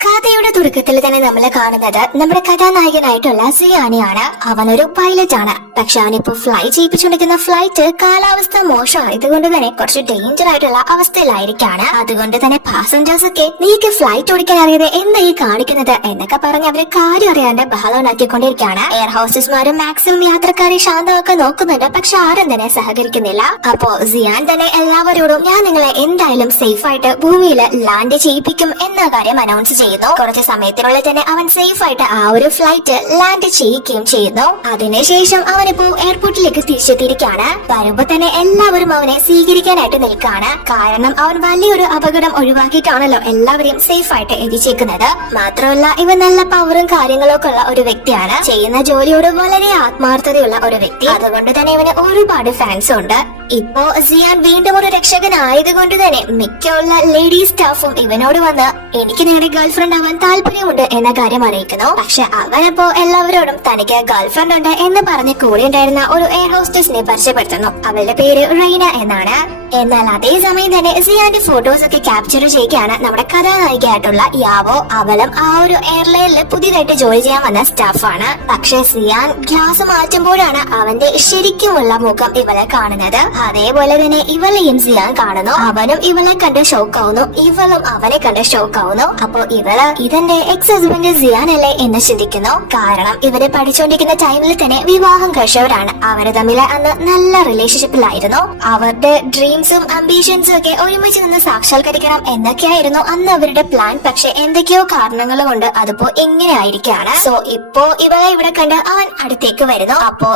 കഥയുടെ തുടക്കത്തിൽ തന്നെ നമ്മൾ കാണുന്നത് നമ്മുടെ കഥാനായകനായിട്ടുള്ള സിയാനെയാണ്. അവനൊരു പൈലറ്റ് ആണ്. പക്ഷെ അവനിപ്പോ ഫ്ലൈ ചെയ്യിപ്പിച്ചുകൊണ്ടിരിക്കുന്ന ഫ്ലൈറ്റ് കാലാവസ്ഥ മോശമായതുകൊണ്ട് തന്നെ കുറച്ച് ഡേഞ്ചർ ആയിട്ടുള്ള അവസ്ഥയിലായിരിക്കാണ്. അതുകൊണ്ട് തന്നെ പാസഞ്ചേഴ്സ് ഒക്കെ നീക്ക് ഫ്ലൈറ്റ് ഓടിക്കാൻ അറിയാതെ എന്താ ഈ കാണിക്കുന്നത് എന്നൊക്കെ പറഞ്ഞ് അവരെ കാര്യം അറിയാണ്ട് ബഹളം ഉണ്ടാക്കിക്കൊണ്ടിരിക്കുകയാണ്. എയർ ഹോസ്റ്റസ്മാരും മാക്സിമം യാത്രക്കാരെ ശാന്തമാക്കാൻ നോക്കുന്നുണ്ട്. പക്ഷെ ആരും തന്നെ സഹകരിക്കുന്നില്ല. അപ്പോ സിയാൻ തന്നെ എല്ലാവരോടും ഞാൻ നിങ്ങളെ എന്തായാലും സേഫ് ആയിട്ട് ഭൂമിയിൽ ലാൻഡ് ചെയ്യിപ്പിക്കും എന്ന കാര്യം അനൗൺസ് ചെയ്യുന്നു. കുറച്ച് സമയത്തിനുള്ളിൽ തന്നെ അവൻ സേഫ് ആയിട്ട് ആ ഒരു ഫ്ലൈറ്റ് ലാൻഡ് ചെയ്യുകയും ചെയ്യുന്നു. അതിനുശേഷം അവനിപ്പോ എയർപോർട്ടിലേക്ക് തിരിച്ചെത്തിയിരിക്കുകയാണ്. വരുമ്പോ തന്നെ എല്ലാവരും അവനെ സ്വീകരിക്കാനായിട്ട് നിൽക്കുകയാണ്. കാരണം അവൻ വലിയൊരു അപകടം ഒഴിവാക്കിയിട്ടാണല്ലോ എല്ലാവരെയും സേഫ് ആയിട്ട് എത്തിച്ചേക്കുന്നത്. മാത്രമല്ല ഇവൻ നല്ല പവറും കാര്യങ്ങളൊക്കെ ഉള്ള ഒരു വ്യക്തിയാണ്. ചെയ്യുന്ന ജോലിയോട് വളരെ ആത്മാർത്ഥതയുള്ള ഒരു വ്യക്തി. അതുകൊണ്ട് തന്നെ ഇവന് ഒരുപാട് ഫാൻസും ഉണ്ട്. ഇപ്പോ സിയാൻ വീണ്ടും ഒരു രക്ഷകനായതുകൊണ്ട് തന്നെ മിക്കുള്ള ലേഡി സ്റ്റാഫും ഇവനോട് വന്ന് എനിക്ക് നിങ്ങളുടെ ഗേൾഫ്രണ്ട് ആവാൻ താല്പര്യമുണ്ട് എന്ന കാര്യം അറിയിക്കുന്നു. പക്ഷെ അവനപ്പോ എല്ലാവരോടും തനിക്ക് ഗേൾഫ്രണ്ട് ഉണ്ട് എന്ന് പറഞ്ഞ് കൂടെ ഉണ്ടായിരുന്ന ഒരു എയർ ഹോസ്റ്റസിനെ പരിചയപ്പെടുത്തുന്നു. അവളുടെ പേര് റൈന എന്നാണ്. എന്നാൽ അതേസമയം തന്നെ സിയാന്റെ ഫോട്ടോസ് ഒക്കെ ക്യാപ്ചർ ചെയ്യുകയാണ് നമ്മുടെ കഥാനായികയായിട്ടുള്ള യാവോ. അവളും ആ ഒരു എയർലൈനിൽ പുതിയതായിട്ട് ജോലി ചെയ്യാൻ വന്ന സ്റ്റാഫാണ്. പക്ഷെ സിയാൻ ഗ്ലാസ് മാറ്റുമ്പോഴാണ് അവന്റെ ശരിക്കുമുള്ള മുഖം ഇവളെ കാണുന്നത്. അതേപോലെ തന്നെ ഇവളെയും സിയാൻ കാണുന്നു. അവനും ഇവളെ കണ്ട് ഷോക്കാവുന്നു. ഇവളും അവനെ കണ്ട് ഷോക്കാവുന്നു. അപ്പോ ഇവള് ഇതെന്റെ എക്സ് ഹസ്ബൻഡ് സിയാൻ അല്ലേ എന്ന് ചിന്തിക്കുന്നു. കാരണം ഇവരെ പഠിച്ചുകൊണ്ടിരിക്കുന്ന ടൈമിൽ തന്നെ വിവാഹം കഴിച്ചവരാണ്. അവര് തമ്മിൽ അന്ന് നല്ല റിലേഷൻഷിപ്പിലായിരുന്നു. അവരുടെ ഡ്രീംസും അംബീഷൻസും ഒക്കെ ഒരുമിച്ച് നിന്ന് സാക്ഷാത്കരിക്കണം എന്നൊക്കെയായിരുന്നു അന്ന് അവരുടെ പ്ലാൻ. പക്ഷെ എന്തൊക്കെയോ കാരണങ്ങൾ കൊണ്ട് അതിപ്പോ എങ്ങനെ ആയിരിക്കാണ്. സോ ഇപ്പോ ഇവളെ ഇവിടെ കണ്ട് അവൻ അടുത്തേക്ക് വരുന്നു. അപ്പോ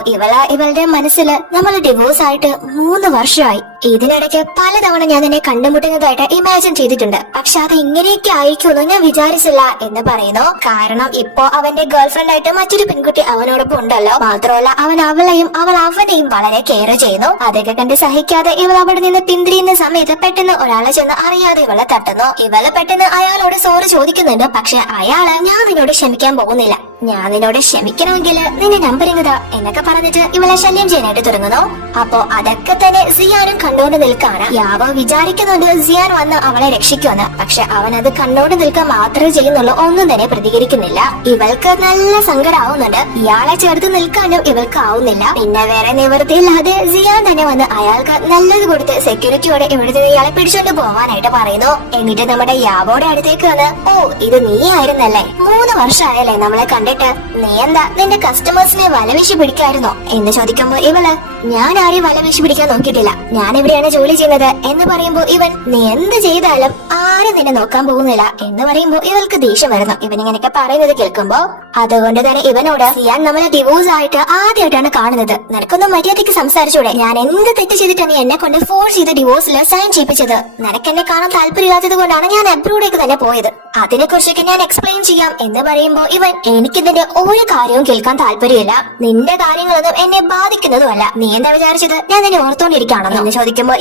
ഇവളുടെ മനസ്സിൽ നമ്മൾ ഡിവോഴ്സ് ആയിട്ട് 3 വർഷമായി. ഇതിനിടയ്ക്ക് പലതവണ ഞാൻ എന്നെ കണ്ടുമുട്ടുന്നതായിട്ട് ഇമാജിൻ ചെയ്തിട്ടുണ്ട്. പക്ഷെ അത് ഇങ്ങനെയൊക്കെ ആയിരിക്കുമെന്ന് ഞാൻ വിചാരിച്ചില്ല എന്ന് പറയുന്നു. കാരണം ഇപ്പോ അവന്റെ ഗേൾഫ്രണ്ട് ആയിട്ട് മറ്റൊരു പെൺകുട്ടി അവനോടൊപ്പം ഉണ്ടല്ലോ. മാത്രമല്ല അവൻ അവളെയും അവൾ അവനെയും വളരെ കെയർ ചെയ്യുന്നു. അതൊക്കെ കണ്ട് സഹിക്കാതെ ഇവൾ അവിടെ നിന്ന് പിന്തിരിയുന്ന സമയത്ത് പെട്ടെന്ന് ഒരാളെ ചെന്ന് അറിയാതെ ഇവളെ തട്ടുന്നു. ഇവള് പെട്ടെന്ന് അയാളോട് സോറി ചോദിക്കുന്നുണ്ട്. പക്ഷെ അയാള് ഞാൻ നിന്നോട് ക്ഷമിക്കാൻ പോകുന്നില്ല, ഞാൻ നിന്നോട് ക്ഷമിക്കണമെങ്കിൽ നിന്റെ നമ്പർ ഇങ്ങതാ എന്നൊക്കെ പറഞ്ഞിട്ട് ഇവളെ ശല്യം ചെയ്യാനായിട്ട് തുടങ്ങുന്നു. അപ്പോ അതൊക്കെ തന്നെ സിയാനും കണ്ടോണ്ട് നിൽക്കാണ്. യാവോ വിചാരിക്കുന്നുണ്ട് സിയാൻ വന്ന് അവളെ രക്ഷിക്കുമെന്ന്. പക്ഷെ അവൻ അത് കണ്ടോണ്ട് നിൽക്കാൻ മാത്രമേ ചെയ്യുന്നുള്ളൂ. ഒന്നും തന്നെ പ്രതികരിക്കുന്നില്ല. ഇവൾക്ക് നല്ല സങ്കടമാവുന്നുണ്ട്. ഇയാളെ ചേർത്ത് നിൽക്കാനും ഇവൾക്ക് ആവുന്നില്ല. പിന്നെ വേറെ നിവൃത്തിയില്ലാതെ സിയാൻ തന്നെ വന്ന് അയാൾക്ക് നല്ലത് കൊടുത്ത് സെക്യൂരിറ്റിയോടെ ഇവിടുത്തെ ഇയാളെ പിടിച്ചോണ്ട് പോവാനായിട്ട് പറയുന്നു. എന്നിട്ട് നമ്മുടെ യാവോടെ അടുത്തേക്ക് വന്ന് ഓ ഇത് നീ ആയിരുന്നല്ലേ, 3 വർഷമായല്ലേ നമ്മളെ കണ്ടിട്ട്, നീ എന്താ നിന്റെ കസ്റ്റമേഴ്സിനെ വലവീശി പിടിക്കായിരുന്നോ എന്ന് ചോദിക്കുമ്പോ ഇവള് ഞാൻ ആരെയും വലവീശി പിടിക്കാൻ നോക്കിയിട്ടില്ല, ഞാൻ എവിടെയാണ് ജോലി ചെയ്യുന്നത് എന്ന് പറയുമ്പോ ഇവൻ നീ എന്ത് ചെയ്താലും ആരും നിന്നെ നോക്കാൻ പോകുന്നില്ല എന്ന് പറയുമ്പോ ഇവൾക്ക് ദേഷ്യം വരുന്നു. ഇവൻ ഇങ്ങനെയൊക്കെ പറയുന്നത് കേൾക്കുമ്പോ അതുകൊണ്ട് തന്നെ ഇവനോട് സിയാൻ നമ്മളെ ഡിവോഴ്സ് ആയിട്ട് ആദ്യമായിട്ടാണ് കാണുന്നത്, നിനക്കൊന്നും മര്യാദയ്ക്ക് സംസാരിച്ചൂടെ, ഞാൻ എന്ത് തെറ്റ് ചെയ്തിട്ടാണ് നീ എന്നെ കൊണ്ട് ഫോഴ്സ് ചെയ്ത് ഡിവോഴ്സിൽ സൈൻ ചെയ്യിപ്പിച്ചത്, നിനക്ക് എന്നെ കാണാൻ താല്പര്യമില്ലാത്തത് കൊണ്ടാണ് ഞാൻ അബ്രോഡേക്ക് തന്നെ പോയത്, അതിനെ കുറിച്ചൊക്കെ ഞാൻ എക്സ്പ്ലെയിൻ ചെയ്യാം എന്ന് പറയുമ്പോ ഇവൻ എനിക്കിതിന്റെ ഒരു കാര്യവും കേൾക്കാൻ താല്പര്യമില്ല, നിന്റെ കാര്യങ്ങളൊന്നും എന്നെ ബാധിക്കുന്നതുമല്ല, നീ എന്താ വിചാരിച്ചത് ഞാൻ നിന്നെ ഓർത്തോണ്ടിരിക്കുകയാണോ എന്ന് ചോദിക്കുമ്പോ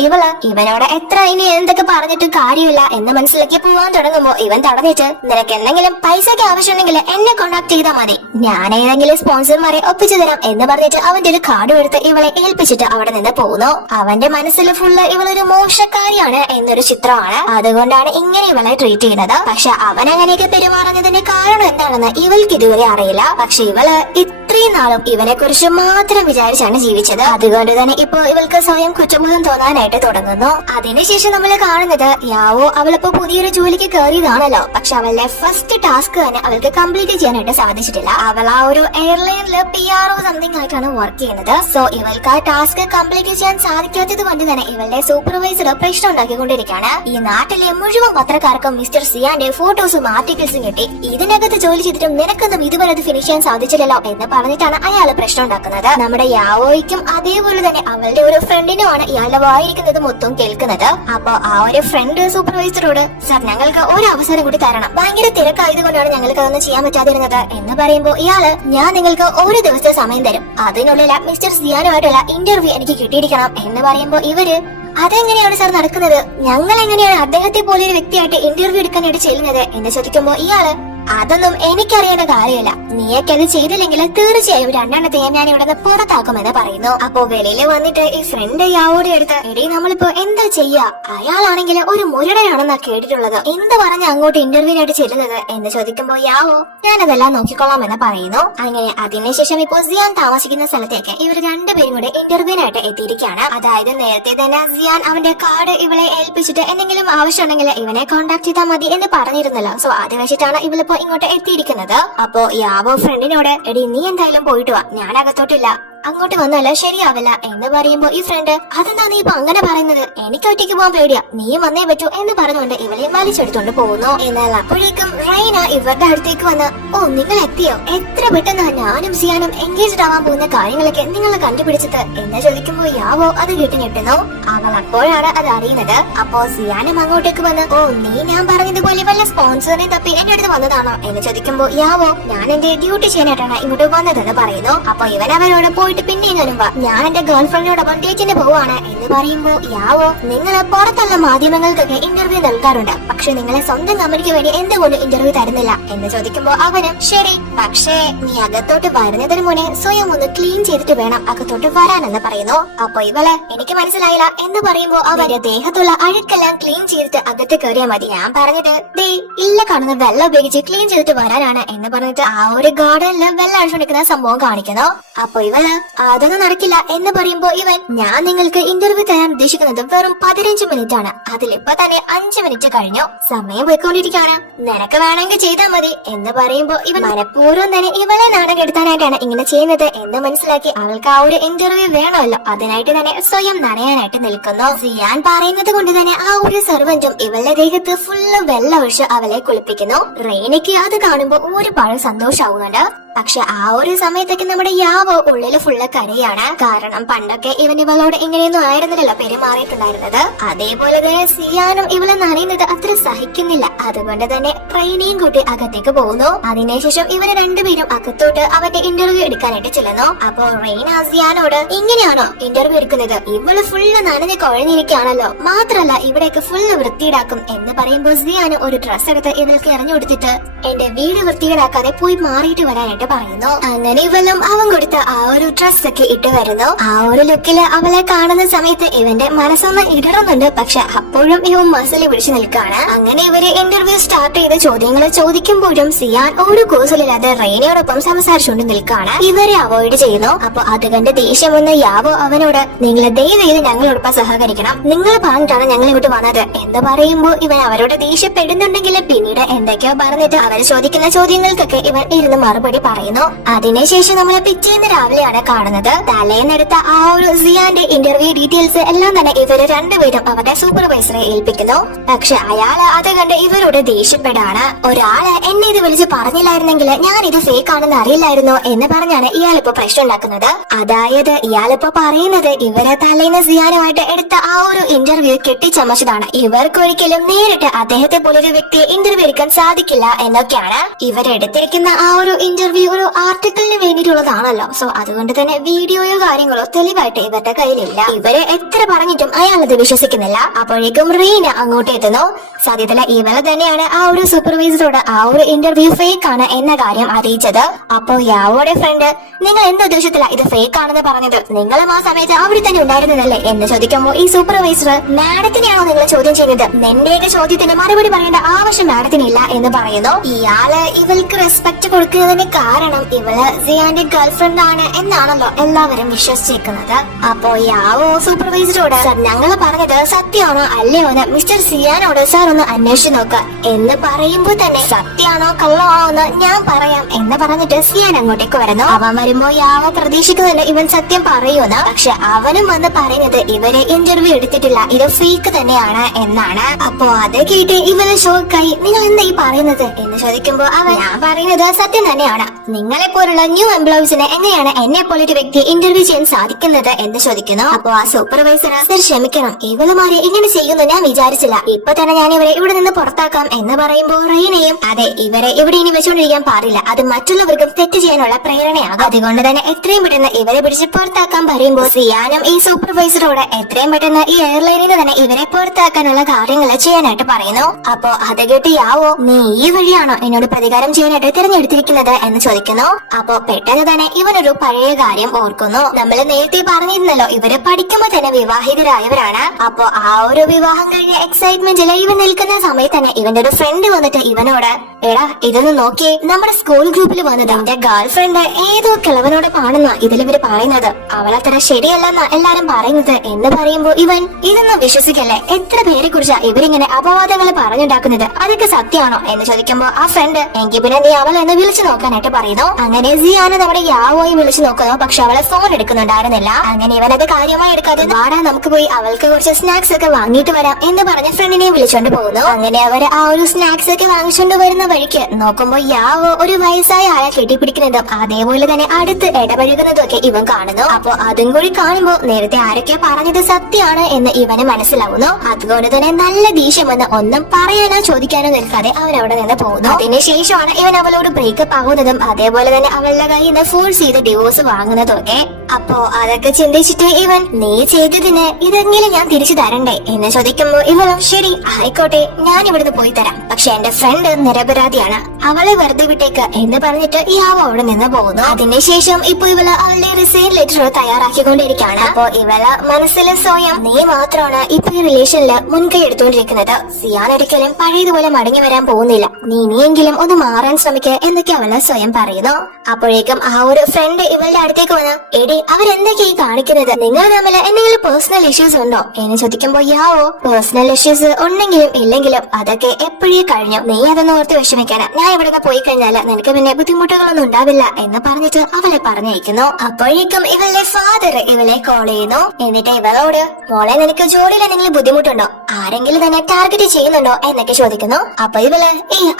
ഇവനോട് എത്ര ഇനി എന്തൊക്കെ പറഞ്ഞിട്ട് കാര്യമില്ല എന്ന് മനസ്സിലാക്കി പോവാൻ തുടങ്ങുമ്പോ ഇവൻ തടഞ്ഞിട്ട് നിനക്ക് എന്തെങ്കിലും പൈസക്ക് ആവശ്യമുണ്ടെങ്കിൽ എന്നെ കോണ്ടാക്ട് ചെയ്താൽ മതി, ഞാൻ ഏതെങ്കിലും സ്പോൺസർമാരെ ഒപ്പിച്ചു തരാം എന്ന് പറഞ്ഞിട്ട് അവന്റെ ഒരു കാർഡ് എടുത്ത് ഇവളെ ഏൽപ്പിച്ചിട്ട് അവിടെ നിന്ന് പോകുന്നു. അവന്റെ മനസ്സിൽ ഫുള്ള് ഇവളൊരു മോശക്കാരിയാണ് എന്നൊരു ചിത്രമാണ്. അതുകൊണ്ടാണ് ഇങ്ങനെ ഇവളെ ട്രീറ്റ് ചെയ്യുന്നത്. പക്ഷെ അവൻ അങ്ങനെയൊക്കെ പെരുമാറുന്നതിന് കാരണം എന്താണെന്ന് ഇവൾക്ക് ഇതുവരെ അറിയില്ല. പക്ഷെ ഇവള് ഇത്രയും നാളും ഇവനെ കുറിച്ച് മാത്രം വിചാരിച്ചാണ് ജീവിച്ചത്. അതുകൊണ്ട് തന്നെ ഇപ്പൊ ഇവൾക്ക് സ്വയം കുറ്റബോധം തോന്നാനായിട്ട് തുടങ്ങുന്നു. അതിനുശേഷം നമ്മൾ കാണുന്നത് യാവോ അവളിപ്പോ പുതിയൊരു ജോലിക്ക് കയറിയതാണല്ലോ. പക്ഷെ അവളുടെ ഫസ്റ്റ് ടാസ്ക് തന്നെ അവൾക്ക് കംപ്ലീറ്റ് ചെയ്യാനായിട്ട് സാധിച്ചിട്ടില്ല. അവൾ ആ ഒരു എയർലൈനിൽ PRO സംതിങ് ആയിട്ടാണ് വർക്ക് ചെയ്യുന്നത്. സോ ഇവൾക്ക് ആ ടാസ്ക് കംപ്ലീറ്റ് ചെയ്യാൻ സാധിക്കാത്തത് കൊണ്ട് തന്നെ ഇവളുടെ സൂപ്പർവൈസർ പ്രശ്നം ഉണ്ടാക്കിക്കൊണ്ടിരിക്കുകയാണ്. ഈ നാട്ടിലെ മുഴുവൻ പത്രക്കാർക്കും മിസ്റ്റർ സിയാന്റെ ഫോട്ടോസും ആർട്ടിക്കിൾസും കിട്ടി, ഇതിനകത്ത് ജോലി ചെയ്തിട്ടും നിനക്കൊന്നും ഇതുവരെ അത് ഫിനിഷ് ചെയ്യാൻ സാധിച്ചില്ലല്ലോ എന്ന് പറഞ്ഞിട്ടാണ് അയാള് പ്രശ്നം ഉണ്ടാക്കുന്നത്. നമ്മുടെ യാവോയ്ക്കും അതേപോലെ തന്നെ അവളുടെ ഒരു ഫ്രണ്ടിനുമാണ് ഇയാളുടെ വായിരിക്കുന്നത് മൊത്തം കേൾക്കുന്നത്. അപ്പൊ ആ ഒരു ഫ്രണ്ട് സൂപ്പർവൈസറോട് സാർ ഞങ്ങൾക്ക് ഒരു അവസരം കൂടി തരണം, ഭയങ്കര തിരക്കായതുകൊണ്ടാണ് ഞങ്ങൾക്ക് അതൊന്നും ചെയ്യാൻ പറ്റാതിരുന്നത് എന്ന് പറയുമ്പോ ഇയാള് ഞാൻ നിങ്ങൾക്ക് ഒരു ദിവസത്തെ സമയം തരും, അതിനുള്ളിൽ മിസ്റ്റർ സിയാനുമായിട്ടുള്ള ഇന്റർവ്യൂ എനിക്ക് കിട്ടിയിരിക്കണം എന്ന് പറയുമ്പോ ഇവര് അതെങ്ങനെയാണ് സാർ നടക്കുന്നത്, ഞങ്ങൾ എങ്ങനെയാണ് അദ്ദേഹത്തെ പോലെ ഒരു വ്യക്തിയായിട്ട് ഇന്റർവ്യൂ എടുക്കാനായിട്ട് ചെല്ലുന്നത് എന്ന് ചോദിക്കുമ്പോ ഇയാള് അതൊന്നും എനിക്കറിയേണ്ട കാര്യമില്ല. നീയൊക്കെ അത് ചെയ്തില്ലെങ്കിൽ തീർച്ചയായും രണ്ടെണ്ണത്തെയും ഞാൻ ഇവിടെ നിന്ന് പുറത്താക്കുമെന്ന് പറയുന്നു. അപ്പോ വെളിയിൽ വന്നിട്ട് ഈ ഫ്രണ്ട് യാവോടെ എടുത്ത് എടീ നമ്മളിപ്പോ എന്താ ചെയ്യാ, അയാളാണെങ്കിൽ ഒരു മുരടനാണെന്നാ കേട്ടിട്ടുള്ളത്, എന്ത് പറഞ്ഞ അങ്ങോട്ട് ഇന്റർവ്യൂവിനായിട്ട് ചെല്ലുന്നത് എന്ന് ചോദിക്കുമ്പോ യാവോ ഞാനതെല്ലാം നോക്കിക്കൊള്ളാം എന്ന് പറയുന്നു. അങ്ങനെ അതിനുശേഷം ഇപ്പോ സിയാൻ താമസിക്കുന്ന സ്ഥലത്തേക്ക് ഇവർ രണ്ടുപേരും കൂടെ ഇന്റർവ്യൂവിനായിട്ട് എത്തിയിരിക്കുകയാണ്. അതായത് നേരത്തെ തന്നെ സിയാൻ അവന്റെ കാർഡ് ഇവളെ ഏൽപ്പിച്ചിട്ട് എന്തെങ്കിലും ആവശ്യമുണ്ടെങ്കിൽ ഇവനെ കോൺടാക്ട് ചെയ്താൽ മതി എന്ന് പറഞ്ഞിരുന്നല്ലോ. സോ അത് വെച്ചിട്ടാണ് ഇവളിപ്പോ ഇങ്ങോട്ട് എത്തിയിരിക്കുന്നത്. അപ്പോ യാവോ ഫ്രണ്ടിനോട് എടി നീ എന്തായാലും പോയിട്ട് വാ, ഞാൻ അകത്തോട്ടില്ല, അങ്ങോട്ട് വന്നല്ല ശരിയാവില്ല എന്ന് പറയുമ്പോ ഈ ഫ്രണ്ട് അതെന്താ നീ ഇപ്പൊ അങ്ങനെ പറയുന്നത്, എനിക്ക് ഒറ്റയ്ക്ക് പോകാൻ പേടിയാ, നീയും വന്നേ പറ്റൂ എന്ന് പറഞ്ഞുകൊണ്ട് ഇവളെ വലിച്ചെടുത്തോണ്ട് പോകുന്നു. എന്നാൽ അപ്പോഴേക്കും റൈന ഇവരുടെ അടുത്തേക്ക് വന്ന് ഓ നിങ്ങൾ എത്തിയോ, എത്ര പെട്ടെന്ന് ഞാനും സിയാനും എൻഗേജ്ഡ് ആവാൻ പോകുന്ന കാര്യങ്ങളൊക്കെ നിങ്ങൾ കണ്ടുപിടിച്ചത് എന്ന് ചോദിക്കുമ്പോ യാവോ അത് കേട്ട് ഞെട്ടുന്നു. അവൾ അപ്പോഴാണ് അത് അറിയുന്നത്. അപ്പോ സിയാനും അങ്ങോട്ടേക്ക് വന്ന് ഓ നീ ഞാൻ പറഞ്ഞതുപോലെ വല്ല സ്പോൺസറിനെ തപ്പി എന്റെ അടുത്ത് വന്നതാണോ എന്ന് ചോദിക്കുമ്പോ യാവോ ഞാൻ എന്റെ ഡ്യൂട്ടി ചെയ്യാനായിട്ടാണ് ഇങ്ങോട്ട് വന്നതെന്ന് പറയുന്നു. അപ്പൊ ഇവൻ അവരോട് പോയിട്ട് പിന്നെയും വാ, ഞാൻ എന്റെ ഗേൾ ഫ്രണ്ടിനോടൊപ്പം ഡേറ്റിന് പോവാണ് എന്ന് പറയുമ്പോ യാവോ നിങ്ങൾ പുറത്തുള്ള മാധ്യമങ്ങൾക്കൊക്കെ ഇന്റർവ്യൂ നൽകാറുണ്ട്, പക്ഷെ നിങ്ങളെ സ്വന്തം കമ്പനിക്ക് വേണ്ടി എന്തുകൊണ്ട് ഇന്റർവ്യൂ തരുന്നില്ല എന്ന് ചോദിക്കുമ്പോ അവനും ശരി, പക്ഷേ നീ അകത്തോട്ട് വരുന്നതിന് മുന്നേ സ്വയം ഒന്ന് ക്ലീൻ ചെയ്തിട്ട് വേണം അകത്തോട്ട് വരാനെന്ന് പറയുന്നു. അപ്പൊ ഇവളെ എനിക്ക് മനസ്സിലായില്ല എന്ന് പറയുമ്പോ അവര് ദേഹത്തുള്ള അഴുക്കെല്ലാം ക്ലീൻ ചെയ്തിട്ട് അകത്ത് കയറിയാൽ മതി, ഞാൻ പറഞ്ഞത് ദേ ഇല്ല കാണുന്ന വെള്ളം ഉപയോഗിച്ച് ക്ലീൻ ചെയ്തിട്ട് വരാനാണ് എന്ന് പറഞ്ഞിട്ട് ആ ഒരു ഗാർഡനില് വെള്ളം അഴിച്ചുകൊണ്ടിരിക്കുന്ന സംഭവം കാണിക്കുന്നു. അപ്പൊ ഇവള് അതൊന്നും നടക്കില്ല എന്ന് പറയുമ്പോ ഇവൻ ഞാൻ നിങ്ങൾക്ക് ഇന്റർവ്യൂ തരാൻ ഉദ്ദേശിക്കുന്നത് വെറും 15 മിനിറ്റ് ആണ്, അതിലിപ്പോ തന്നെ 5 മിനിറ്റ് കഴിഞ്ഞു, സമയം പോയിക്കൊണ്ടിരിക്കുകയാണ്, നിനക്ക് വേണമെങ്കിൽ ചെയ്താൽ മതി എന്ന് പറയുമ്പോ ഇവൻ മനഃപൂർവ്വം തന്നെ ഇവളെ നാടകം എടുത്താനായിട്ടാണ് ഇങ്ങനെ ചെയ്യുന്നത് എന്ന് മനസ്സിലാക്കി അവൾക്ക് ആ ഒരു ഇന്റർവ്യൂ വേണമല്ലോ, അതിനായിട്ട് തന്നെ സ്വയം നനയാനായിട്ട് നിൽക്കുന്നു. സിയാൻ പറയുന്നത് കൊണ്ട് തന്നെ ആ ഒരു സെർവന്റും ഇവളുടെ ദേഹത്ത് ഫുള്ള് വെള്ളം ഒഴിച്ച് അവളെ കുളിപ്പിക്കുന്നു. റെയിനയ്ക്ക് അത് കാണുമ്പോ ഒരുപാട് സന്തോഷാവുന്നുണ്ട്. പക്ഷെ ആ ഒരു സമയത്തൊക്കെ നമ്മുടെ യാവോ ഉള്ളില് ഫുള്ള് കരയാണ്. കാരണം പണ്ടൊക്കെ ഇവൻ ഇവളോട് ഇങ്ങനെയൊന്നും ആയിരുന്നില്ലല്ലോ പെരുമാറിയിട്ടുണ്ടായിരുന്നത്. അതേപോലെ തന്നെ സിയാനും ഇവളെ നനയുന്നത് അത്ര സഹിക്കുന്നില്ല. അതുകൊണ്ട് തന്നെ ട്രെയിനെയും കൂട്ടി അകത്തേക്ക് പോകുന്നു. അതിനുശേഷം ഇവര് രണ്ടുപേരും അകത്തോട്ട് അവന്റെ ഇന്റർവ്യൂ എടുക്കാനായിട്ട് ചെല്ലുന്നു. അപ്പൊ റെയിൻ സിയാനോട് ഇങ്ങനെയാണോ ഇന്റർവ്യൂ എടുക്കുന്നത്, ഇവള് ഫുള്ള് നനഞ്ഞ് കുഴഞ്ഞിരിക്കുകയാണല്ലോ, മാത്രല്ല ഇവിടേക്ക് ഫുള്ള് വൃത്തിയിടാക്കും എന്ന് പറയുമ്പോൾ സിയാന് ഒരു ഡ്രസ് എടുത്ത് ഇവൾക്ക് എറിഞ്ഞു കൊടുത്തിട്ട് എന്റെ വീട് വൃത്തിയിടാക്കാതെ പോയി മാറിയിട്ട് വരാനായിട്ട് പറയുന്നു. അങ്ങനെ ഇവളും അവൻ കൊടുത്ത ആ ഒരു ഡ്രസ് ഒക്കെ ഇട്ട് വരുന്നു. ആ ഒരു ലുക്കില് അവളെ കാണുന്ന സമയത്ത് ഇവന്റെ മനസ്സൊന്ന് ഇടറുന്നുണ്ട്. പക്ഷെ അപ്പോഴും ഇവൻ മസിൽ പിടിച്ചു നിൽക്കുകയാണ്. അങ്ങനെ ഇവര് ഇന്റർവ്യൂ സ്റ്റാർട്ട് ചെയ്ത് ചോദ്യങ്ങൾ ചോദിക്കുമ്പോഴും സിയാൻ ഒരു കൂസലില്ലാതെ റെയിനയോടൊപ്പം സംസാരിച്ചുകൊണ്ട് നിൽക്കുകയാണ്. ഇവരെ അവോയ്ഡ് ചെയ്യുന്നു. അപ്പൊ അത് കണ്ട് ദേഷ്യം വന്ന യാവോ അവനോട് നിങ്ങൾ ദയവേത് ഞങ്ങളോടൊപ്പം സഹകരിക്കണം, നിങ്ങൾ പറഞ്ഞിട്ടാണ് ഞങ്ങൾ ഇങ്ങോട്ട് വന്നത് എന്ന് പറയുമ്പോൾ ഇവൻ അവരോട് ദേഷ്യപ്പെടുന്നുണ്ടെങ്കിൽ പിന്നീട് എന്തൊക്കെയോ പറഞ്ഞിട്ട് അവർ ചോദിക്കുന്ന ചോദ്യങ്ങൾക്കൊക്കെ ഇവൻ ഇരുന്ന് മറുപടി പറയുന്നു. അതിനുശേഷം നമ്മൾ പിറ്റേന്ന് രാവിലെയാണ് കാണുന്നത്. തലേന്നെടുത്ത ആ ഒരു സിയാന്റെ ഇന്റർവ്യൂ ഡീറ്റെയിൽസ് എല്ലാം തന്നെ ഇവര് രണ്ടുപേരും അവരുടെ സൂപ്പർവൈസറെ ഏൽപ്പിക്കുന്നു. പക്ഷെ അയാള് അത് കണ്ട് ഇവരോട് ദേഷ്യപ്പെടാണ്. ഒരാള് എന്നെ ഇത് വിളിച്ച് പറഞ്ഞില്ലായിരുന്നെങ്കിൽ ഞാൻ ഇത് ഫേക്ക് ആണെന്ന് അറിയില്ലായിരുന്നു എന്ന് പറഞ്ഞാണ് ഇയാളിപ്പോ പ്രശ്നം ഉണ്ടാക്കുന്നത്. അതായത് ഇയാളിപ്പോ പറയുന്നത് ഇവരെ തലേന്ന് സിയാനുമായിട്ട് എടുത്ത ആ ഒരു ഇന്റർവ്യൂ കെട്ടിച്ചമച്ചതാണ്, ഇവർക്കൊരിക്കലും നേരിട്ട് അദ്ദേഹത്തെ പോലൊരു വ്യക്തിയെ ഇന്റർവ്യൂ എടുക്കാൻ സാധിക്കില്ല എന്നൊക്കെയാണ്. ഇവരെടുത്തിരിക്കുന്ന ആ ഒരു ഇന്റർവ്യൂ ഒരു ആർട്ടിക്കിളിന് വേണ്ടിയിട്ടുള്ളതാണല്ലോ. സോ അതുകൊണ്ട് തന്നെ വീഡിയോയോ കാര്യങ്ങളോ തെളിവായിട്ട് ഇവരുടെ കയ്യിലില്ല. ഇവരെ എത്ര പറഞ്ഞിട്ടും അയാളത് വിശ്വസിക്കുന്നില്ല. അപ്പോഴേക്കും റീന അങ്ങോട്ട് എത്തുന്നു. സത്യത്തില് ഇവളെ തന്നെയാണ് ആ ഒരു സൂപ്പർവൈസറോട് ആ ഒരു ഇന്റർവ്യൂ ഫേക്ക് ആണ് എന്ന കാര്യം അറിയിച്ചത്. അപ്പോ യാവോടെ ഫ്രണ്ട് നിങ്ങൾ എന്ത് ഉദ്ദേശത്തില ഇത് ഫേക്ക് ആണെന്ന് പറഞ്ഞത്, നിങ്ങളും ആ സമയത്ത് അവിടെ തന്നെ ഉണ്ടായിരുന്നതല്ലേ എന്ന് ചോദിക്കുമ്പോ ഈ സൂപ്പർവൈസർ മാഡത്തിനെയാണോ നിങ്ങൾ ചോദ്യം ചെയ്തത്, നിന്റെയൊക്കെ ചോദ്യത്തിന് മറുപടി പറയേണ്ട ആവശ്യം മാഡത്തിനില്ല എന്ന് പറയുന്നു. ഇയാള് ഇവൾക്ക് റെസ്പെക്ട് കൊടുക്കുന്നതിന് കാരണം ഇവള് സിയാന്റെ ഗേൾഫ്രണ്ട് ആണ് എന്നാണല്ലോ എല്ലാവരും വിശ്വസിച്ചിരിക്കുന്നത്. അപ്പോ യാവോ സൂപ്പർവൈസറോട് സർ ഞങ്ങള് പറഞ്ഞത് സത്യമാണോ അല്ലയോ എന്ന് മിസ്റ്റർ സിയാനോട് സാർ ഒന്ന് അന്വേഷിച്ചു നോക്ക എന്ന് പറയുമ്പോ തന്നെ സത്യമാണോ കള്ളമാണോ എന്ന് ഞാൻ പറയാം എന്ന് പറഞ്ഞിട്ട് സിയാൻ അങ്ങോട്ടേക്ക് വരുന്നു. അവൻ വരുമ്പോ യാവോ പ്രതീക്ഷിക്കുന്നുണ്ട് ഇവൻ സത്യം പറയുമെന്ന്. പക്ഷെ അവനും വന്ന് പറയുന്നത് ഇവരെ ഇന്റർവ്യൂ എടുത്തിട്ടില്ല, ഇത് ഫേക്ക് തന്നെയാണ് എന്നാണ്. അപ്പോ അത് കേട്ട് ഇവന് ഷോക്കായി. നിങ്ങൾ എന്താ ഈ പറയുന്നത് എന്ന് ചോദിക്കുമ്പോ അവൻ ഞാൻ പറയുന്നത് സത്യം തന്നെയാണ്, നിങ്ങളെ പോലുള്ള ന്യൂ എംപ്ലോയീസിനെ എങ്ങനെയാണ് എന്നെ പോലൊരു വ്യക്തി ഇന്റർവ്യൂ ചെയ്യാൻ സാധിക്കുന്നത് എന്ന് ചോദിക്കുന്നു. അപ്പൊ ആ സൂപ്പർവൈസർ സർ ക്ഷമിക്കണം, ഇവളുമാരെ ഇങ്ങനെ ചെയ്യുന്നു ഞാൻ വിചാരിച്ചില്ല, ഇപ്പൊ തന്നെ ഞാൻ ഇവരെ ഇവിടെ നിന്ന് പുറത്താക്കാം എന്ന് പറയുമ്പോൾ റെയിനയും അതെ ഇവ ഇവരെ ഇവിടെ ഇനി വെച്ചുകൊണ്ടിരിക്കാൻ പാടില്ല. അത് മറ്റുള്ളവർക്കും തെറ്റ് ചെയ്യാനുള്ള പ്രേരണയാകും. അതുകൊണ്ട് തന്നെ എത്രയും പെട്ടെന്ന് ഇവരെ പിടിച്ച് പുറത്താക്കാൻ പറയുമ്പോൾ സിയാനും ഈ സൂപ്പർവൈസറോട് എത്രയും പെട്ടെന്ന് ഈ എയർലൈനിൽ നിന്ന് തന്നെ ഇവരെ പുറത്താക്കാനുള്ള കാര്യങ്ങൾ ചെയ്യാനായിട്ട് പറയുന്നു. അപ്പോ അത് കേട്ട് യാവോ നീ ഈ വഴിയാണോ എന്നോട് പ്രതികാരം ചെയ്യാനായിട്ട് തിരഞ്ഞെടുത്തിരിക്കുന്നത് എന്ന് ചോദിക്കുന്നു. അപ്പോ പെട്ടെന്ന് തന്നെ ഇവനൊരു പഴയ കാര്യം ഓർക്കുന്നു. നമ്മൾ നേരത്തെ പറഞ്ഞിരുന്നല്ലോ ഇവര് പഠിക്കുമ്പോ തന്നെ വിവാഹിതരായവരാണ്. അപ്പോ ആ ഒരു വിവാഹം കഴിഞ്ഞ എക്സൈറ്റ്മെന്റിൽ ഇവൻ നിൽക്കുന്ന സമയത്ത് തന്നെ ഇവന്റെ ഒരു ഫ്രണ്ട് വന്നിട്ട് ഇവനോട് എടാ ഇതൊന്ന് നോക്കിയേ, നമ്മുടെ സ്കൂൾ ഗ്രൂപ്പിൽ വന്നത് എന്റെ ഗേൾ ഫ്രണ്ട് ഏതോ കിളവനോട് കാണുന്ന ഇതിലിവര് പറയുന്നത്. അവളത്ര ശരിയല്ലെന്നാ എല്ലാരും പറയുന്നത് എന്ന് പറയുമ്പോ ഇവൻ ഇതൊന്നും വിശ്വസിക്കല്ലേ, എത്ര പേരെ കുറിച്ചാ ഇവരിങ്ങനെ അപവാദങ്ങൾ പറഞ്ഞുണ്ടാക്കുന്നത്, അതൊക്കെ സത്യമാണോ എന്ന് ചോദിക്കുമ്പോ ആ ഫ്രണ്ട് എങ്കിൽ പിന്നെ നീ അവൾ എന്ന് വിളിച്ചു നോക്കാനായിട്ട് പറയുന്നു. അങ്ങനെ സിയാന നമ്മുടെ യാവോയെ വിളിച്ചു നോക്കുന്നു. പക്ഷെ അവളെ ഫോൺ എടുക്കുന്നുണ്ടായിരുന്നില്ല. അങ്ങനെ ഇവനത് കാര്യമായി എടുക്കാതെ വാടാ നമുക്ക് പോയി അവൾക്ക് കുറച്ച് സ്നാക്സ് ഒക്കെ വാങ്ങിയിട്ട് വരാം എന്ന് പറഞ്ഞ ഫ്രണ്ടിനെ വിളിച്ചോണ്ട് പോകുന്നു. അങ്ങനെ അവര് ആ ഒരു സ്നാക്സ് ഒക്കെ വാങ്ങിച്ചോണ്ട് വരുന്ന വഴിക്ക് നോക്കുമ്പോ യാവോ ഒരു വയസ്സായ ആളെ കെട്ടിപ്പിടിക്കുന്നതും അതേപോലെ തന്നെ അടുത്ത് ഇടപഴകുന്നതും ഒക്കെ ഇവൻ കാണുന്നു. അപ്പൊ അതും കൂടി കാണുമ്പോ നേരത്തെ ആരൊക്കെ പറഞ്ഞത് സത്യമാണ് എന്ന് ഇവന് മനസ്സിലാവുന്നു. അതുകൊണ്ട് തന്നെ നല്ല ദേഷ്യമെന്ന് ഒന്നും പറയാനോ ചോദിക്കാനോ നിൽക്കാതെ അവൻ അവിടെ നിന്ന് പോകുന്നു. അതിനുശേഷമാണ് ഇവൻ അവളോട് ബ്രേക്കപ്പ് ആകുന്നതും അതേപോലെ തന്നെ അവളുടെ കയ്യിൽ നിന്ന് ഫോഴ്സ് ചെയ്ത് ഡിവോഴ്സ് വാങ്ങുന്നതും ഒക്കെ. അപ്പോ അതൊക്കെ ചിന്തിച്ചിട്ട് ഇവൻ നീ ചെയ്തതിന് ഇതെങ്കിലും ഞാൻ തിരിച്ചു തരണ്ടേ എന്ന് ചോദിക്കുമ്പോ ഇവളും ശരി ആയിക്കോട്ടെ ഞാൻ ഇവിടുന്ന് പോയി തരാം, പക്ഷെ എന്റെ ഫ്രണ്ട് നിരപരാധിയാണ്, അവളെ വെറുതെ വിട്ടേക്ക് എന്ന് പറഞ്ഞിട്ട് യാവോ അവിടെ നിന്ന് പോകുന്നു. അതിനുശേഷം ഇപ്പൊ ഇവള് അവളുടെ റിസൈൻ ലെറ്റർ തയ്യാറാക്കിക്കൊണ്ടിരിക്കുകയാണ്. അപ്പൊ ഇവള് മനസ്സിൽ സ്വയം നീ മാത്രമാണ് ഇപ്പൊ ഈ റിലേഷനില് മുൻകൈ എടുത്തുകൊണ്ടിരിക്കുന്നത്, സിയാൻ ഒരിക്കലും പഴയതുപോലെ മടങ്ങി വരാൻ പോകുന്നില്ല, നീ ഇനിയെങ്കിലും ഒന്ന് മാറാൻ ശ്രമിക്കുക എന്നൊക്കെ അവള് സ്വയം പറയുന്നു. അപ്പോഴേക്കും ആ ഒരു ഫ്രണ്ട് ഇവളുടെ അടുത്തേക്ക് വന്ന് എടി അവരെന്തൊക്കെ ഈ കാണിക്കുന്നത്, നിങ്ങൾ തമ്മിൽ എന്തെങ്കിലും പേഴ്സണൽ ഇഷ്യൂസ് ഉണ്ടോ എന്ന് ചോദിക്കുമ്പോ യാവോ പേഴ്സണൽ ഇഷ്യൂസ് ഉണ്ടെങ്കിലും ഇല്ലെങ്കിലും അതൊക്കെ എപ്പോഴേ കഴിഞ്ഞു, നീ അതൊന്നും ഓർത്ത് വിഷമിക്കാനാ, ഞാൻ ഇവിടുന്ന് പോയി കഴിഞ്ഞാൽ നിനക്ക് പിന്നെ ബുദ്ധിമുട്ടുകളൊന്നും ഉണ്ടാവില്ല എന്ന് പറഞ്ഞിട്ട് അവളെ പറഞ്ഞയക്കുന്നു. അപ്പോഴേക്കും ഇവളുടെ ഫാദർ ഇവളെ കോൾ ചെയ്യുന്നു. എന്നിട്ട് ഇവളോട് മോളെ നിനക്ക് ജോലിയിൽ എന്തെങ്കിലും ബുദ്ധിമുട്ടുണ്ടോ, ആരെങ്കിലും തന്നെ ടാർഗറ്റ് ചെയ്യുന്നുണ്ടോ എന്നൊക്കെ ചോദിക്കുന്നു. അപ്പൊ ഇവള്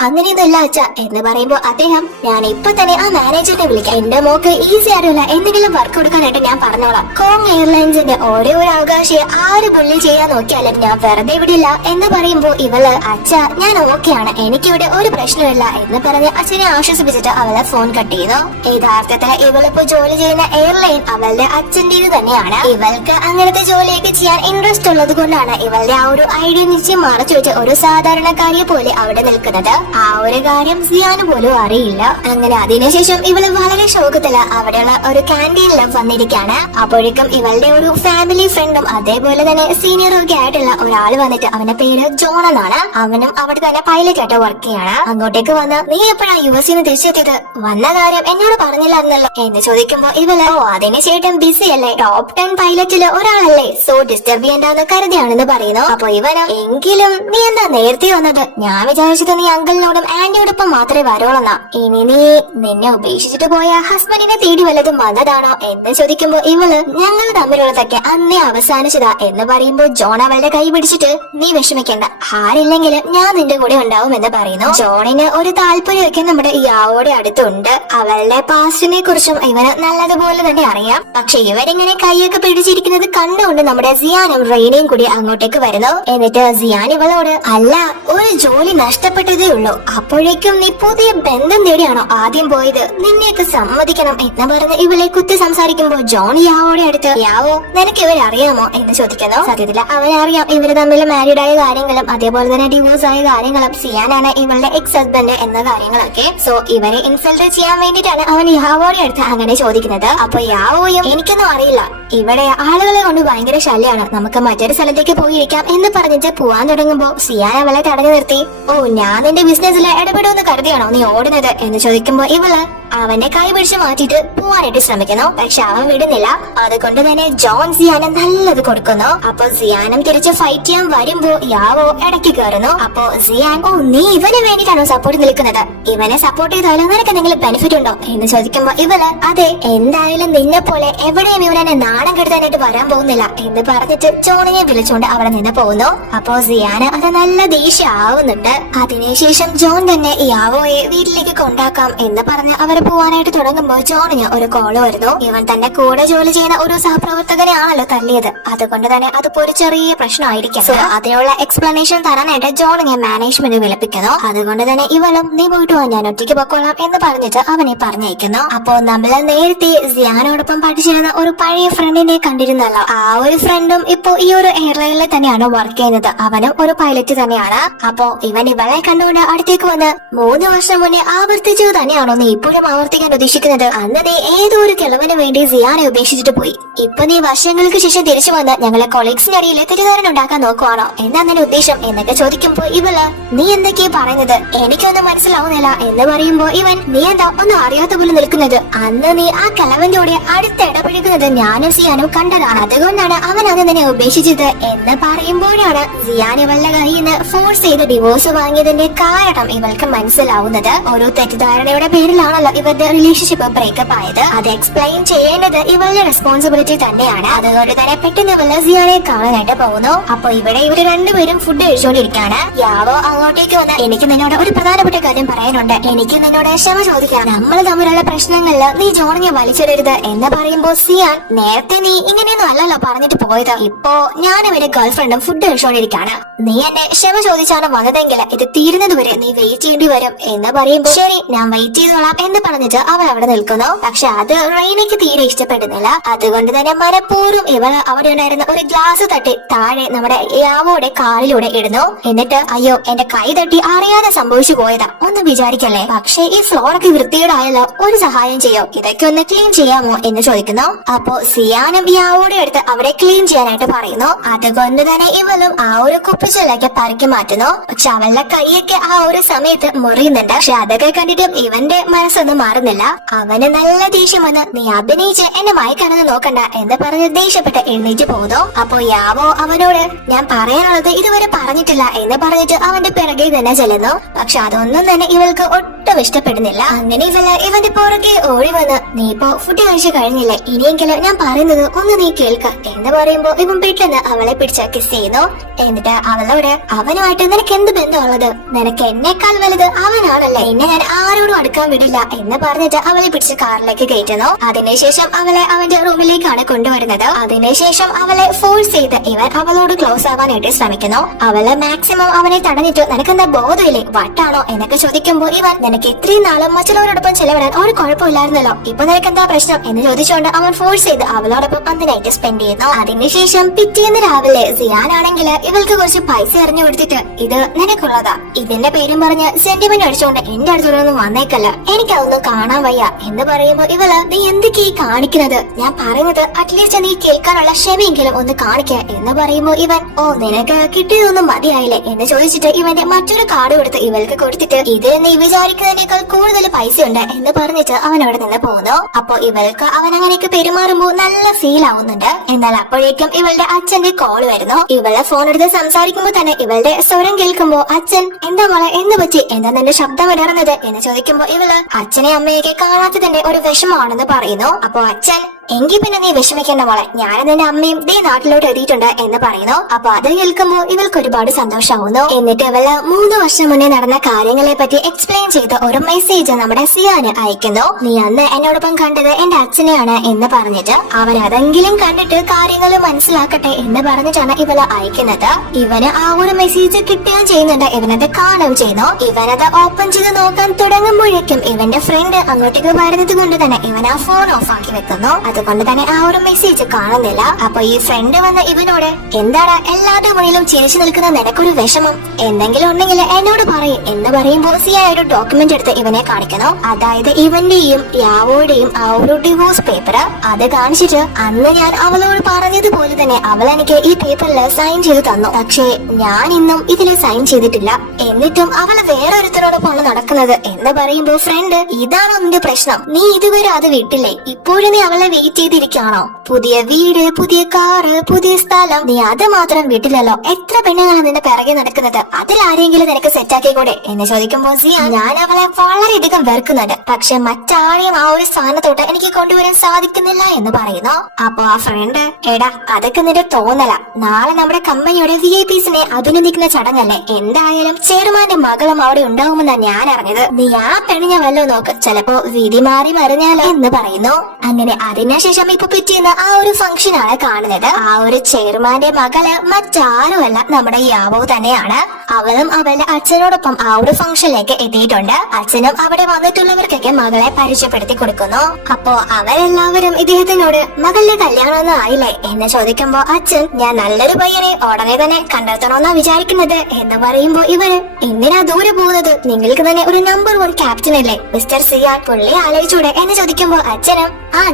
അങ്ങനെയൊന്നും ഇല്ല അച്ഛ എന്ന് പറയുമ്പോ അദ്ദേഹം ഞാൻ ഇപ്പൊ തന്നെ ആ മാനേജറിനെ വിളിക്കാം, എന്റെ മോക്ക് ഈസി ആരുമില്ല എന്തെങ്കിലും വർക്ക് കൊടുക്കാനായിട്ട് ഞാൻ പറഞ്ഞോളാം, കോങ് എയർലൈൻസിന്റെ ഓരോ ഒരു അവകാശിയെ ആര് പുള്ളി ചെയ്യാൻ നോക്കിയാലും ഞാൻ വെറുതെ വിടില്ല എന്ന് പറയുമ്പോ ഇവള് അച്ഛ ഞാൻ ഓക്കെയാണ്, എനിക്കിവിടെ ഒരു പ്രശ്നമില്ല എന്ന് പറഞ്ഞ് അച്ഛനെ ആശ്വസിപ്പിച്ചിട്ട് അവളെ ഫോൺ കട്ട് ചെയ്തു. യഥാർത്ഥത്തില് ഇവളിപ്പോ ജോലി ചെയ്യുന്ന എയർലൈൻ അവളുടെ അച്ഛൻ്റെത് തന്നെയാണ്. ഇവൾക്ക് അങ്ങനത്തെ ജോലിയൊക്കെ ചെയ്യാൻ ഇൻട്രസ്റ്റ് ഉള്ളത് കൊണ്ടാണ് ഇവളുടെ ആ ഒരു ഐഡിയ നിശ്ചയം മറച്ചു വെച്ച് ഒരു സാധാരണക്കാരിയെ പോലെ അവിടെ നിൽക്കുന്നത്. ആ ഒരു കാര്യം സിയാന് പോലും അറിയില്ല. അങ്ങനെ അതിനുശേഷം ഇവള് വളരെ ശോകത്തില് അവിടെയുള്ള ഒരു ക്യാൻറ്റീനിൽ വന്നിരിക്കാണ്. അപ്പോഴേക്കും ഇവളുടെ ഒരു ഫാമിലി ഫ്രണ്ടും അതേപോലെ തന്നെ സീനിയറും ഒക്കെ ആയിട്ടുള്ള ഒരാള് വന്നിട്ട് അവന്റെ പേര് ജോൺ എന്നാണ്, അവനും അവിടെ തന്നെ പൈലറ്റ് ആയിട്ട് വർക്ക് ചെയ്യാണ്. അങ്ങോട്ടേക്ക് വന്ന് നീ എപ്പോഴാ യുഎസിന്ന് തിരിച്ചെത്തിയത്, വന്ന കാര്യം എന്നോട് പറഞ്ഞില്ലായിരുന്നല്ലോ എന്ന് ചോദിക്കുമ്പോ ഇവള് അതിന് ചേട്ടൻ ബിസി അല്ലേ, ടോപ്പ് 10 പൈലറ്റില് ഒരാളല്ലേ, സോ ഡിസ്റ്റർബ് ചെയ്യണ്ടെന്ന് കരുതിയാണെന്ന് പറയുന്നു. അപ്പൊ ഇവന് എങ്കിലും നീ എന്താ നേരത്തെ വന്നത്, ഞാൻ വിചാരിച്ചത് നീ അങ്കിളിനോടും ആന്റിയോടൊപ്പം മാത്രമേ വരോളെന്നാ, ഇനി നീ നിന്നെ ഉപേക്ഷിച്ചിട്ട് പോയ ഹസ്ബൻഡിനെ തേടി വല്ലതും വന്നതാണോ എന്ന് ചോദിക്കുമ്പോ ഇവള് ഞങ്ങൾ തമ്മിലുള്ളതൊക്കെ അന്നേ അവസാനിച്ചതാ എന്ന് പറയുമ്പോ ജോൺ അവളുടെ കൈ പിടിച്ചിട്ട് നീ വിഷമിക്കണ്ട, ആരില്ലെങ്കിലും ഞാൻ നിന്റെ കൂടെ ഉണ്ടാവും എന്ന് പറയുന്നു. ജോണിന് ഒരു താല്പര്യമൊക്കെ നമ്മുടെ യാവോടെ അടുത്തുണ്ട്, അവളുടെ പാസ്റ്റിനെ കുറിച്ചും ഇവന് നല്ലതുപോലെ തന്നെ അറിയാം. പക്ഷെ ഇവരിങ്ങനെ കൈയൊക്കെ പിടിച്ചിരിക്കുന്നത് കണ്ടുകൊണ്ട് നമ്മുടെ സിയാനും റെയ്നയും കൂടി അങ്ങോട്ടേക്ക് വരുന്നു. എന്നിട്ട് സിയാൻ ഇവളോട് അല്ല ഒരു ജോലി നഷ്ടപ്പെട്ടതേ ഉള്ളൂ, അപ്പോഴേക്കും നീ പുതിയ ബന്ധം തേടിയാണോ ആദ്യം പോയത്, നിന്നെയൊക്കെ സമ്മതിക്കണം എന്ന് പറഞ്ഞ് ഇവളെ കുത്തി സംസാരിക്കുമ്പോ ജോൺ യാവോടെ അടുത്ത് യാവോ നിനക്ക് ഇവരെ അറിയാമോ എന്ന് ചോദിക്കുന്നു. സത്യത്തില് അവനറിയാം ഇവര് തമ്മിൽ മാരീഡ് ആയ കാര്യങ്ങളും അതേപോലെ തന്നെ ഡിവോഴ്സ് ആയ കാര്യങ്ങളും, സിയാനാണ് ഇവളുടെ എക്സ് ഹസ്ബൻഡ് എന്ന കാര്യങ്ങളൊക്കെ. സോ ഇവരെ ഇൻസൾട്ട് ചെയ്യാൻ വേണ്ടിയിട്ടാണ് അവൻ യാവോടെ അടുത്ത് അങ്ങനെ ചോദിക്കുന്നത്. അപ്പൊ യാവോയും എനിക്കൊന്നും അറിയില്ല, ഇവിടെ ആളുകളെ കൊണ്ട് ഭയങ്കര ശല്യമാണ്, നമുക്ക് മറ്റൊരു സ്ഥലത്തേക്ക് പോയിരിക്കാം എന്ന് പറഞ്ഞിട്ട് പോവാൻ തുടങ്ങുമ്പോ സിയാൻ അവളെ തടഞ്ഞു നിർത്തി ഓ ഞാൻ നിന്റെ ബിസിനസ്സിൽ ഇടപെടുമെന്ന് കരുതിയാണോ നീ ഓടുന്നത് എന്ന് ചോദിക്കുമ്പോ ഇവള് അവന്റെ കൈ പിടിച്ച് മാറ്റിയിട്ട് പോവാനായിട്ട് ശ്രമിക്കുന്നു. പക്ഷെ അവൻ വിടുന്നില്ല. അതുകൊണ്ട് തന്നെ ജോൺ സിയാന് നല്ലത് കൊടുക്കുന്നു. അപ്പൊ സിയാനും തിരിച്ച് ഫൈറ്റ് ചെയ്യാൻ വരുമ്പോ യാവോ ഇടയ്ക്ക് കയറുന്നു. അപ്പൊ സിയാൻ ഓ നീ ഇവന് വേണ്ടിയിട്ടാണോ സപ്പോർട്ട് നിൽക്കുന്നത്, ഇവനെ സപ്പോർട്ട് ചെയ്താലും നിനക്ക് എന്തെങ്കിലും ബെനിഫിറ്റ് ഉണ്ടോ എന്ന് ചോദിക്കുമ്പോ ഇവള് അതെ എന്തായാലും നിന്നെ പോലെ എവിടെയും ഇവനെ നാണം കെടുത്താനായിട്ട് വരാൻ പോകുന്നില്ല എന്ന് പറഞ്ഞിട്ട് ജോണിനെ വിളിച്ചുകൊണ്ട് അവിടെ നിന്ന് പോകുന്നു. അപ്പൊ സിയാന് അത് നല്ല ദേഷ്യം ആവുന്നുണ്ട്. അതിനുശേഷം ജോൺ തന്നെ യാവോയെ വീട്ടിലേക്ക് കൊണ്ടാക്കാം എന്ന് പറഞ്ഞ് അവർ പോവാനായിട്ട് തുടങ്ങുമ്പോ ജോണിന് ഒരു കോള് വരുന്നു. ഇവൻ തന്നെ കൂടെ ജോലി ചെയ്യുന്ന ഒരു സഹപ്രവർത്തകനെയാണല്ലോ തല്ലിയത്, അതുകൊണ്ട് തന്നെ അതിപ്പോ ഒരു ചെറിയ പ്രശ്നമായിരിക്കും. സോ അതിനുള്ള എക്സ്പ്ലനേഷൻ തരാനായിട്ട് ജോണിനെ മാനേജ്മെന്റ് വിളിപ്പിക്കുന്നു. അതുകൊണ്ട് തന്നെ ഇവളും നീ പോയിട്ട് വാ, ഞാൻ ഒറ്റയ്ക്ക് പൊക്കോളാം എന്ന് പറഞ്ഞിട്ട് അവനെ പറഞ്ഞയക്കുന്നു. അപ്പോ നമ്മള് നേരത്തെ സിയാനോടൊപ്പം പഠിച്ചിരുന്ന ഒരു പഴയ ഫ്രണ്ടിനെ കണ്ടിരുന്നല്ലോ, ആ ഒരു ഫ്രണ്ടും ഇപ്പോ ഈ ഒരു എയർലൈനിൽ തന്നെയാണ് വർക്ക് ചെയ്യുന്നത്. അവനും ഒരു പൈലറ്റ് തന്നെയാണ്. അപ്പോ ഇവൻ ഇവളെ കണ്ടുകൊണ്ട് അടുത്തേക്ക് വന്ന് 3 വർഷം മുന്നേ ആവർത്തിച്ചത് തന്നെയാണോ നീ ഇപ്പോഴും ആവർത്തിക്കാൻ ഉദ്ദേശിക്കുന്നത്? അന്ന് നീ ഏതോ ഒരു കിളവിന് വേണ്ടി സിയാനെ ഉപേക്ഷിച്ചിട്ട് പോയി. ഇപ്പൊ നീ വർഷങ്ങൾക്ക് ശേഷം തിരിച്ചു വന്ന് ഞങ്ങളെ കൊളീഗ്സിന്റെ അടിയിൽ തെറ്റിദ്ധാരണ ഉണ്ടാക്കാൻ നോക്കുവാണോ? എന്താ നിന്റെ ഉദ്ദേശം എന്നൊക്കെ ചോദിക്കുമ്പോ ഇവള് നീ എന്തൊക്കെയാ പറയുന്നത്, എനിക്കൊന്നും മനസ്സിലാവുന്നില്ല എന്ന് പറയുമ്പോ ഇവൻ നീ എന്താ ഒന്നും അറിയാത്ത പോലെ നിൽക്കുന്നത്? അന്ന് നീ ആ കിളവന്റെ കൂടെ അടുത്തിടപഴകുന്നത് ഞാനും സിയാനും കണ്ടതാണ്, അതുകൊണ്ടാണ് അവൻ അത് നിന്നെ ഉപേക്ഷിച്ചത് എന്ന് പറയുമ്പോഴാണ് സിയാൻ ഇവളുടെ കയ്യിൽ നിന്ന് ഫോഴ്സ് ചെയ്ത് ഡിവോഴ്സ് വാങ്ങിയതിന്റെ കാരണം ഇവൾക്ക് മനസ്സിലാവുന്നത്. ഒരു തെറ്റിദ്ധാരണയുടെ പേരിലാണല്ലോ ഇവരുടെ റിലേഷൻഷിപ്പ് ബ്രേക്കപ്പ് ആയത്. അത് എക്സ്പ്ലെയിൻ ചെയ്യേണ്ടത് ഇവളുടെ റെസ്പോൺസിബിലിറ്റി തന്നെയാണ്. അതുകൊണ്ട് തന്നെ പെട്ടെന്ന് ഇവള് സിയാനെ കാണാനായിട്ട് പോകുന്നു. അപ്പൊ ഇവിടെ ഇവര് രണ്ടുപേരും ഫുഡ് കഴിച്ചുകൊണ്ടിരിക്കുകയാണ്. യാവോ അങ്ങോട്ടേക്ക് വന്ന് എനിക്ക് നിന്നോട് ഒരു പ്രധാനപ്പെട്ട കാര്യം പറയാനുണ്ട്, എനിക്ക് നിന്നോട് ക്ഷമ ചോദിക്കാം, നമ്മൾ തമ്മിലുള്ള പ്രശ്നങ്ങളില് നീ ജോണിനെ വലിച്ചിടരുത് എന്ന് പറയുമ്പോ സിയാൻ നേരത്തെ നീ ഇങ്ങനെയൊന്നും അല്ലല്ലോ പറഞ്ഞിട്ട് പോയത്, ഇപ്പോ ഞാനും എന്റെ ഗേൾഫ്രണ്ടും ഫുഡ് കഴിച്ചുകൊണ്ടിരിക്കുകയാണ്, നീ എന്നെ ക്ഷമ ചോദിച്ചാണ് വന്നതെങ്കിൽ ഇത് തീരുന്നത് വരെ നീ വെയിറ്റ് ചെയ്യേണ്ടി വരും എന്ന് പറയുമ്പോ ശരി ഞാൻ വെയിറ്റ് ചെയ്തോളാം എന്ന് പറഞ്ഞിട്ട് അവൾ അവിടെ നിൽക്കുന്നു. പക്ഷെ അത് റെയ്നയ്ക്ക് തീരെ ഇഷ്ടപ്പെടുന്നില്ല. അതുകൊണ്ട് തന്നെ മനഃപൂർവ്വം ഇവള് അവിടെ ഉണ്ടായിരുന്ന ഒരു ഗ്ലാസ് തട്ടി താഴെ നമ്മുടെ യാവോടെ കാലിലൂടെ ഇടുന്നു. എന്നിട്ട് അയ്യോ എന്റെ കൈ തട്ടി അറിയാതെ സംഭവിച്ചു പോയതാ, ഒന്നും വിചാരിക്കല്ലേ, പക്ഷെ ഈ ഫ്ലോറൊക്കെ വൃത്തികേടായല്ലോ, ഒരു സഹായം ചെയ്യോ, ഇതൊക്കെ ഒന്ന് ക്ലീൻ ചെയ്യാമോ എന്ന് ചോദിക്കുന്നു. അപ്പോ സിയാനും യാവോടെ എടുത്ത് അവിടെ ക്ലീൻ ചെയ്യാനായിട്ട് പറയുന്നു. അതുകൊണ്ട് തന്നെ ഇവളും ആ ഒരു കുപ്പിച്ചിലൊക്കെ പരക്കി മാറ്റുന്നു. പക്ഷെ അവളുടെ കൈയൊക്കെ ആ ഒരു സമയത്ത് മുറിയുന്നുണ്ട്. പക്ഷെ അതൊക്കെ കണ്ടിട്ടും ഇവന്റെ മനസ്സൊന്നും മാറുന്നില്ല. അവന് നല്ല ദേഷ്യം വന്ന് നീ അഭിനയിച്ച് എന്നെ മയക്കാണെന്ന് നോക്കണ്ട എന്ന് പറഞ്ഞ് ദേഷ്യപ്പെട്ട് എഴുന്നേറ്റ് പോകുന്നു. അപ്പൊ യാവോ അവനോട് ഞാൻ പറയാനുള്ളത് ഇതുവരെ പറഞ്ഞിട്ടില്ല എന്ന് പറഞ്ഞിട്ട് അവന്റെ പിറകെ തന്നെ ചെല്ലുന്നു. പക്ഷെ അതൊന്നും തന്നെ ഇവൾക്ക് ഒട്ടും ഇഷ്ടപ്പെടുന്നില്ല. അങ്ങനെ ഇവന്റെ പുറകെ ഓടി വന്ന് നീ ഇപ്പോ ഫുഡ് കഴിച്ചു കഴിഞ്ഞില്ലേ, ഇനിയെങ്കിലും ഞാൻ പറയുന്നത് ഒന്ന് നീ കേൾക്ക എന്ന് പറയുമ്പോ ഇവൻ പെട്ടെന്ന് അവളെ പിടിച്ച് കിസ് ചെയ്യുന്നു. എന്നിട്ട് അവളോട് അവനുമായിട്ട് നിനക്ക് എന്ത് ബന്ധമുള്ളത്, നിനക്ക് എന്നെക്കാൾ വലുത് അവനാണല്ലേ, എന്നെ ഞാൻ ആരോടും അടുക്കാൻ വിടില്ല എന്ന് പറഞ്ഞിട്ട് അവളെ പിടിച്ച് കാറിലേക്ക് കയറ്റുന്നു. അതിനുശേഷം അവളെ അവന്റെ റൂമിലേക്കാണ് കൊണ്ടുവരുന്നത്. അതിനുശേഷം അവളെ ഫോഴ്സ് ചെയ്ത് ഇവൻ അവളോട് ക്ലോസ് ആവാനായിട്ട് ശ്രമിക്കുന്നു. അവള് മാക്സിമം അവനെ തടഞ്ഞിട്ട് നിനക്കെന്താ ബോധമില്ലേ, വട്ടാണോ എന്നൊക്കെ ചോദിക്കുമ്പോൾ ഇവൻ നിനക്ക് ഇത്രയും നാളും മറ്റുള്ളവരോടൊപ്പം ചെലവിടാൻ ഒരു കുഴപ്പമില്ലായിരുന്നല്ലോ, ഇപ്പൊ നിനക്കെന്താ പ്രശ്നം എന്ന് ചോദിച്ചുകൊണ്ട് അവൻ ഫോഴ്സ് ചെയ്ത് അവളോടൊപ്പം അന്ന് നൈറ്റ് സ്പെൻഡ് ചെയ്യുന്നു. അതിനുശേഷം പിറ്റേന്ന് രാവിലെ സിയാനാണെങ്കിൽ ഇവൾക്ക് കുറച്ച് പൈസ എറിഞ്ഞു കൊടുത്തിട്ട് ഇത് നിനക്കുള്ളതാ, ഇതിന്റെ പേരും പറഞ്ഞ് സെന്റിമെന്റ് അടിച്ചുകൊണ്ട് എന്റെ അടുത്തൊന്നും വന്നേക്കല്ല, എനിക്കതൊന്നും കാണാൻ വയ്യ എന്ന് പറയുമ്പോ ഇവള് നീ എന്തൊക്കെയാ കാണിക്കുന്നത്, ഞാൻ പറയുന്നത് അറ്റ്ലീസ്റ്റ് നീ കേൾക്കാനുള്ള ക്ഷമയെങ്കിലും ഒന്ന് കാണിക്ക എന്ന് പറയുമ്പോ ഇവൻ ഓ നിനക്ക് കിട്ടിയതൊന്നും മതിയായില്ലേ എന്ന് ചോദിച്ചിട്ട് ഇവന്റെ മറ്റൊരു കാർഡ് കൊടുത്ത് ഇവൾക്ക് കൊടുത്തിട്ട് ഇത് നീ വിചാരിക്കുന്നതിനേക്കാൾ കൂടുതൽ പൈസ ഉണ്ട് എന്ന് പറഞ്ഞിട്ട് അവൻ അവിടെ നിന്ന് പോകുന്നു. അപ്പൊ ഇവൾക്ക് അവൻ അങ്ങനെയൊക്കെ പെരുമാറുമ്പോ നല്ല ഫീൽ ആവുന്നുണ്ട്. എന്നാൽ അപ്പോഴേക്കും ഇവളുടെ അച്ഛന്റെ കോൾ വരുന്നു. ഇവളെ ഫോൺ എടുത്ത് സംസാരിക്കുമ്പോ തന്നെ ഇവളുടെ സ്വരം കേൾക്കുമ്പോ അച്ഛൻ എന്താ മോളെ എന്ന് പറ്റി, എന്താ നിന്റെ ശബ്ദം ഇടറുന്നത് എന്ന് ചോദിക്കുമ്പോ ഇവള് അച്ഛനെ അമ്മയൊക്കെ കാണാത്തതിന്റെ ഒരു വിഷമമാണെന്ന് പറയുന്നു. അപ്പൊ അച്ഛൻ എങ്കിൽ പിന്നെ നീ വിഷമിക്കേണ്ട മോളെ, ഞാനും നിന്റെ അമ്മയും ദേ നാട്ടിലോട്ട് എത്തിയിട്ടുണ്ട് എന്ന് പറയുന്നു. അപ്പൊ അത് കേൾക്കുമ്പോ ഇവൾക്ക് ഒരുപാട് സന്തോഷമാവുന്നു. എന്നിട്ട് ഇവള് 3 വർഷം മുന്നേ നടന്ന കാര്യങ്ങളെ പറ്റി എക്സ്പ്ലെയിൻ ചെയ്ത് ഒരു മെസ്സേജ് നമ്മുടെ സിയാന് അയക്കുന്നു. നീ അന്ന് എന്നോടൊപ്പം കണ്ടത് എന്റെ അച്ഛനെയാണ് എന്ന് പറഞ്ഞിട്ട് അവൻ അതെങ്കിലും കണ്ടിട്ട് കാര്യങ്ങൾ മനസ്സിലാക്കട്ടെ എന്ന് പറഞ്ഞിട്ടാണ് ഇവള് അയക്കുന്നത്. ഇവന് ആ ഒരു മെസ്സേജ് കിട്ടുകയും ചെയ്യുന്നുണ്ട്, ഇവനത് കാണുകയും ചെയ്യുന്നു. ഇവനത് ഓപ്പൺ ചെയ്ത് നോക്കാൻ തുടങ്ങുമ്പോഴേക്കും ഇവന്റെ ഫ്രണ്ട് അങ്ങോട്ടേക്ക് വരുന്നത് കൊണ്ട് തന്നെ ഇവൻ ആ ഫോൺ ഓഫ് ആക്കി വെക്കുന്നു. അതുകൊണ്ട് തന്നെ ആ ഒരു മെസ്സേജ് കാണുന്നില്ല. അപ്പൊ ഈ ഫ്രണ്ട് വന്ന് ഇവനോട് എന്താടാ എല്ലാവരുടെ മുന്നിലും ചിരിച്ചു നിൽക്കുന്ന നിനക്കൊരു വിഷമം, എന്തെങ്കിലും ഉണ്ടെങ്കിൽ എന്നോട് പറയും എന്ന് പറയുമ്പോൾ സിയായ ഒരു ഡോക്യുമെന്റ് എടുത്ത് ഇവനെ കാണിക്കുന്നു. അതായത് ഇവന്റെയും യാവോയുടെയും ആ ഒരു ഡിവോഴ്സ് പേപ്പർ. അത് കാണിച്ചിട്ട് അന്ന് ഞാൻ അവളോട് പറഞ്ഞതുപോലെ തന്നെ അവൾ എനിക്ക് ഈ പേപ്പറിൽ സൈൻ ചെയ്ത് തന്നു, പക്ഷേ ഞാൻ ഇന്നും ഇതിൽ സൈൻ ചെയ്തിട്ടില്ല, എന്നിട്ടും അവൾ വേറെ ഒരുത്തരോടൊപ്പമാണ് നടക്കുന്നത് എന്ന് പറയുമ്പോൾ ഫ്രണ്ട് ഇതാണോ നിന്റെ പ്രശ്നം, നീ ഇതുവരെ അത് വിട്ടില്ലേ, ഇപ്പോഴും നീ അവളെ വെയിറ്റ് ചെയ്തിരിക്കുകയാണോ? പുതിയ വീട്, പുതിയ കാറ്, പുതിയ സ്ഥലം, നീ അത് മാത്രം വീട്ടിലല്ലോ. എത്ര പെണ്ണുങ്ങളാണ് നിന്റെ പിറകെ നടക്കുന്നത്? അതിൽ ആരെങ്കിലും നിനക്ക് സെറ്റാക്കി കൂടെ എന്ന് ചോദിക്കുമ്പോൾ സിയാൻ, ഞാൻ അവളെ വളരെയധികം വെറുക്കുന്നുണ്ട്, പക്ഷെ മറ്റാരെയും ആ ഒരു സ്ഥാനത്തോട്ട് എനിക്ക് കൊണ്ടുവരാൻ സാധിക്കുന്നില്ല എന്ന് പറയുന്നു. അപ്പൊ ആ ഫ്രണ്ട്, എടാ അതൊക്കെ നിന്റെ തോന്നല. നാളെ നമ്മുടെ കമ്പനിയുടെ VIPസിനെ അഭിനന്ദിക്കുന്ന ചടങ്ങല്ലേ. എന്തായാലും ചെയർമാന്റെ മകളും അവിടെ ഉണ്ടാവുമെന്നാണ് ഞാൻ അറിഞ്ഞത്. നീ ആ പെണ്ണിനെ വല്ലോ നോക്ക്, ചിലപ്പോ വിധി മാറി മറിഞ്ഞാലോ എന്ന് പറയുന്നു. അങ്ങനെ അതിനുശേഷം ഇപ്പൊ പിറ്റേന്ന് ആ ഒരു ഫംഗ്ഷൻ ആണ് കാണുന്നത്. ആ ഒരു ചെയർമാന്റെ മകള് മറ്റാരുമല്ല, നമ്മുടെ യാവോ തന്നെയാണ്. അവളും അവളുടെ അച്ഛനോടൊപ്പം ആ ഒരു ഫംഗ്ഷനിലേക്ക് എത്തിയിട്ടുണ്ട്. അച്ഛനും അവിടെ വന്നിട്ടുള്ളവർക്കൊക്കെ മകളെ പരിചയപ്പെടുത്തി കൊടുക്കുന്നു. അപ്പോ അവരെല്ലാവരും ഇദ്ദേഹത്തിനോട് മകളുടെ കല്യാണമൊന്നും ആയില്ലേ എന്ന് ചോദിക്കുമ്പോ അച്ഛൻ, ഞാൻ നല്ലൊരു പയ്യനെ ഉടനെ തന്നെ കണ്ടെത്തണമെന്നാ വിചാരിക്കുന്നത് എന്ന് പറയുമ്പോ ഇവര്, എന്തിനാ ദൂരെ പോകുന്നത്? നിങ്ങൾക്ക് തന്നെ ഒരു നമ്പർ 1 ക്യാപ്റ്റൻ അല്ലേ മിസ്റ്റർ സിയാൻ, പുള്ളി ആലോചിച്ചൂടെ എന്ന് ചോദിക്കുമ്പോ അച്ഛനും,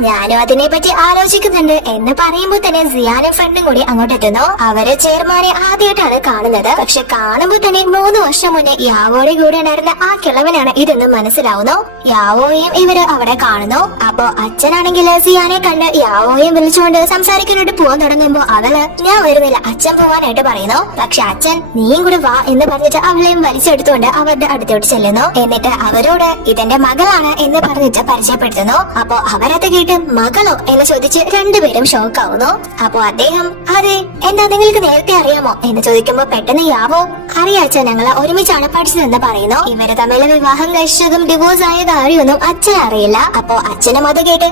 ഞാനും അതിനെ പറ്റി ആലോചിക്കുന്നുണ്ട് എന്ന് പറയുമ്പോ തന്നെ സിയാനും ഫ്രണ്ടും കൂടി അങ്ങോട്ട് എത്തുന്നു. അവര് ചെയർമാനെ ആദ്യമായിട്ടാണ് കാണുന്നത്. പക്ഷെ കാണുമ്പോ തന്നെ 3 വർഷം മുന്നേ യാവോയുടെ കൂടെ ഉണ്ടായിരുന്ന ആ കിളവനാണ് ഇതെന്ന് മനസ്സിലാവുന്നു. യാവോയും ഇവര് അവിടെ കാണുന്നു. അപ്പൊ അച്ഛനാണെങ്കിൽ സിയാനെ കണ്ട് യാവോയും വിളിച്ചുകൊണ്ട് സംസാരിക്കാനായിട്ട് പോകാൻ തുടങ്ങുമ്പോ അവള്, ഞാൻ വരുന്നില്ല, അച്ഛൻ പോവാനായിട്ട് പറയുന്നു. പക്ഷെ അച്ഛൻ, നീയും കൂടെ വാ എന്ന് പറഞ്ഞിട്ട് അവളെയും വലിച്ചെടുത്തുകൊണ്ട് അവരുടെ അടുത്തോട്ട് ചെല്ലുന്നു. എന്നിട്ട് അവരോട് ഇതെന്റെ മകളാണ് എന്ന് പറഞ്ഞിട്ട് പരിചയപ്പെടുത്തുന്നു. അപ്പൊ അവരത് കേട്ട് മകളോ എന്ന് ചോദിച്ച് രണ്ടുപേരും ഷോക്ക് ആവുന്നു. അപ്പൊ അദ്ദേഹം, അതെ, എന്താ നിങ്ങൾക്ക് നേരത്തെ അറിയാമോ എന്ന് ചോദിക്കുമ്പോ പെട്ടെന്ന് യാവോ, അറിയാച്ച ഞങ്ങള് ഒരുമിച്ചാണ് പഠിച്ചതെന്ന് പറയുന്നു. ഇവര് തമ്മിൽ വിവാഹം കഴിച്ചതും ഡിവോഴ്സ് ആയ കാര്യമൊന്നും അച്ഛൻ അറിയില്ല. അപ്പൊ അച്ഛനും അത് കേട്ട്,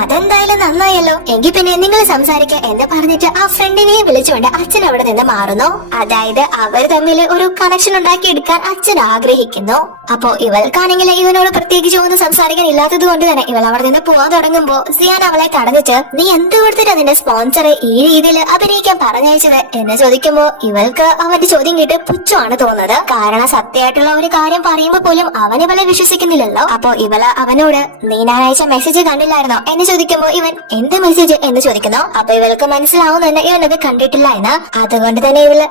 അതെന്തായാലും നന്നായല്ലോ, എങ്കിൽ പിന്നെ നിങ്ങൾ സംസാരിക്ക എന്ന് പറഞ്ഞിട്ട് ആ ഫ്രണ്ടിനെ വിളിച്ചുകൊണ്ട് അച്ഛൻ അവിടെ നിന്ന് മാറുന്നു. അതായത് അവർ തമ്മിൽ ഒരു കണക്ഷൻ ഉണ്ടാക്കി എടുക്കാൻ അച്ഛൻ ആഗ്രഹിക്കുന്നു. അപ്പോ ഇവൾക്കാണെങ്കിൽ ഇവനോട് പ്രത്യേകിച്ച് ഒന്നും സംസാരിക്കാൻ ഇല്ലാത്തത് കൊണ്ട് തന്നെ ഇവൾ അവിടെ നിന്ന് പോവാൻ തുടങ്ങുമ്പോ സിയാൻ അവളെ തടഞ്ഞിട്ട്, നീ എന്ത് കൊടുത്തിട്ടാ നിന്റെ സ്പോൺസറെ ഈ രീതിയിൽ അഭിനയിക്കാൻ പറഞ്ഞയച്ചത് എന്ന് ചോദിക്കുമ്പോ ഇവൾക്ക് അവന്റെ ചോദ്യം കേട്ട് പുച്ഛമാണ് തോന്നുന്നത്. കാരണം സത്യമായിട്ടുള്ള ഒരു കാര്യം പറയുമ്പോ പോലും അവൻ ഇവളെ വിശ്വസിക്കുന്നില്ലല്ലോ. അപ്പൊ ഇവള് അവനോട്, നീ ഞാൻ അയച്ച മെസ്സേജ് കണ്ടില്ലായിരുന്നോ എന്ന് ചോദിക്കുമ്പോ ഇവൻ, എന്ത് മെസ്സേജ് എന്ന് ചോദിക്കുന്നു. അപ്പൊ ഇവൾക്ക് മനസ്സിലാവുന്നുണ്ട് ഇവനത് കണ്ടിട്ടില്ല എന്ന്. അതുകൊണ്ട് തന്നെ ഇവള്,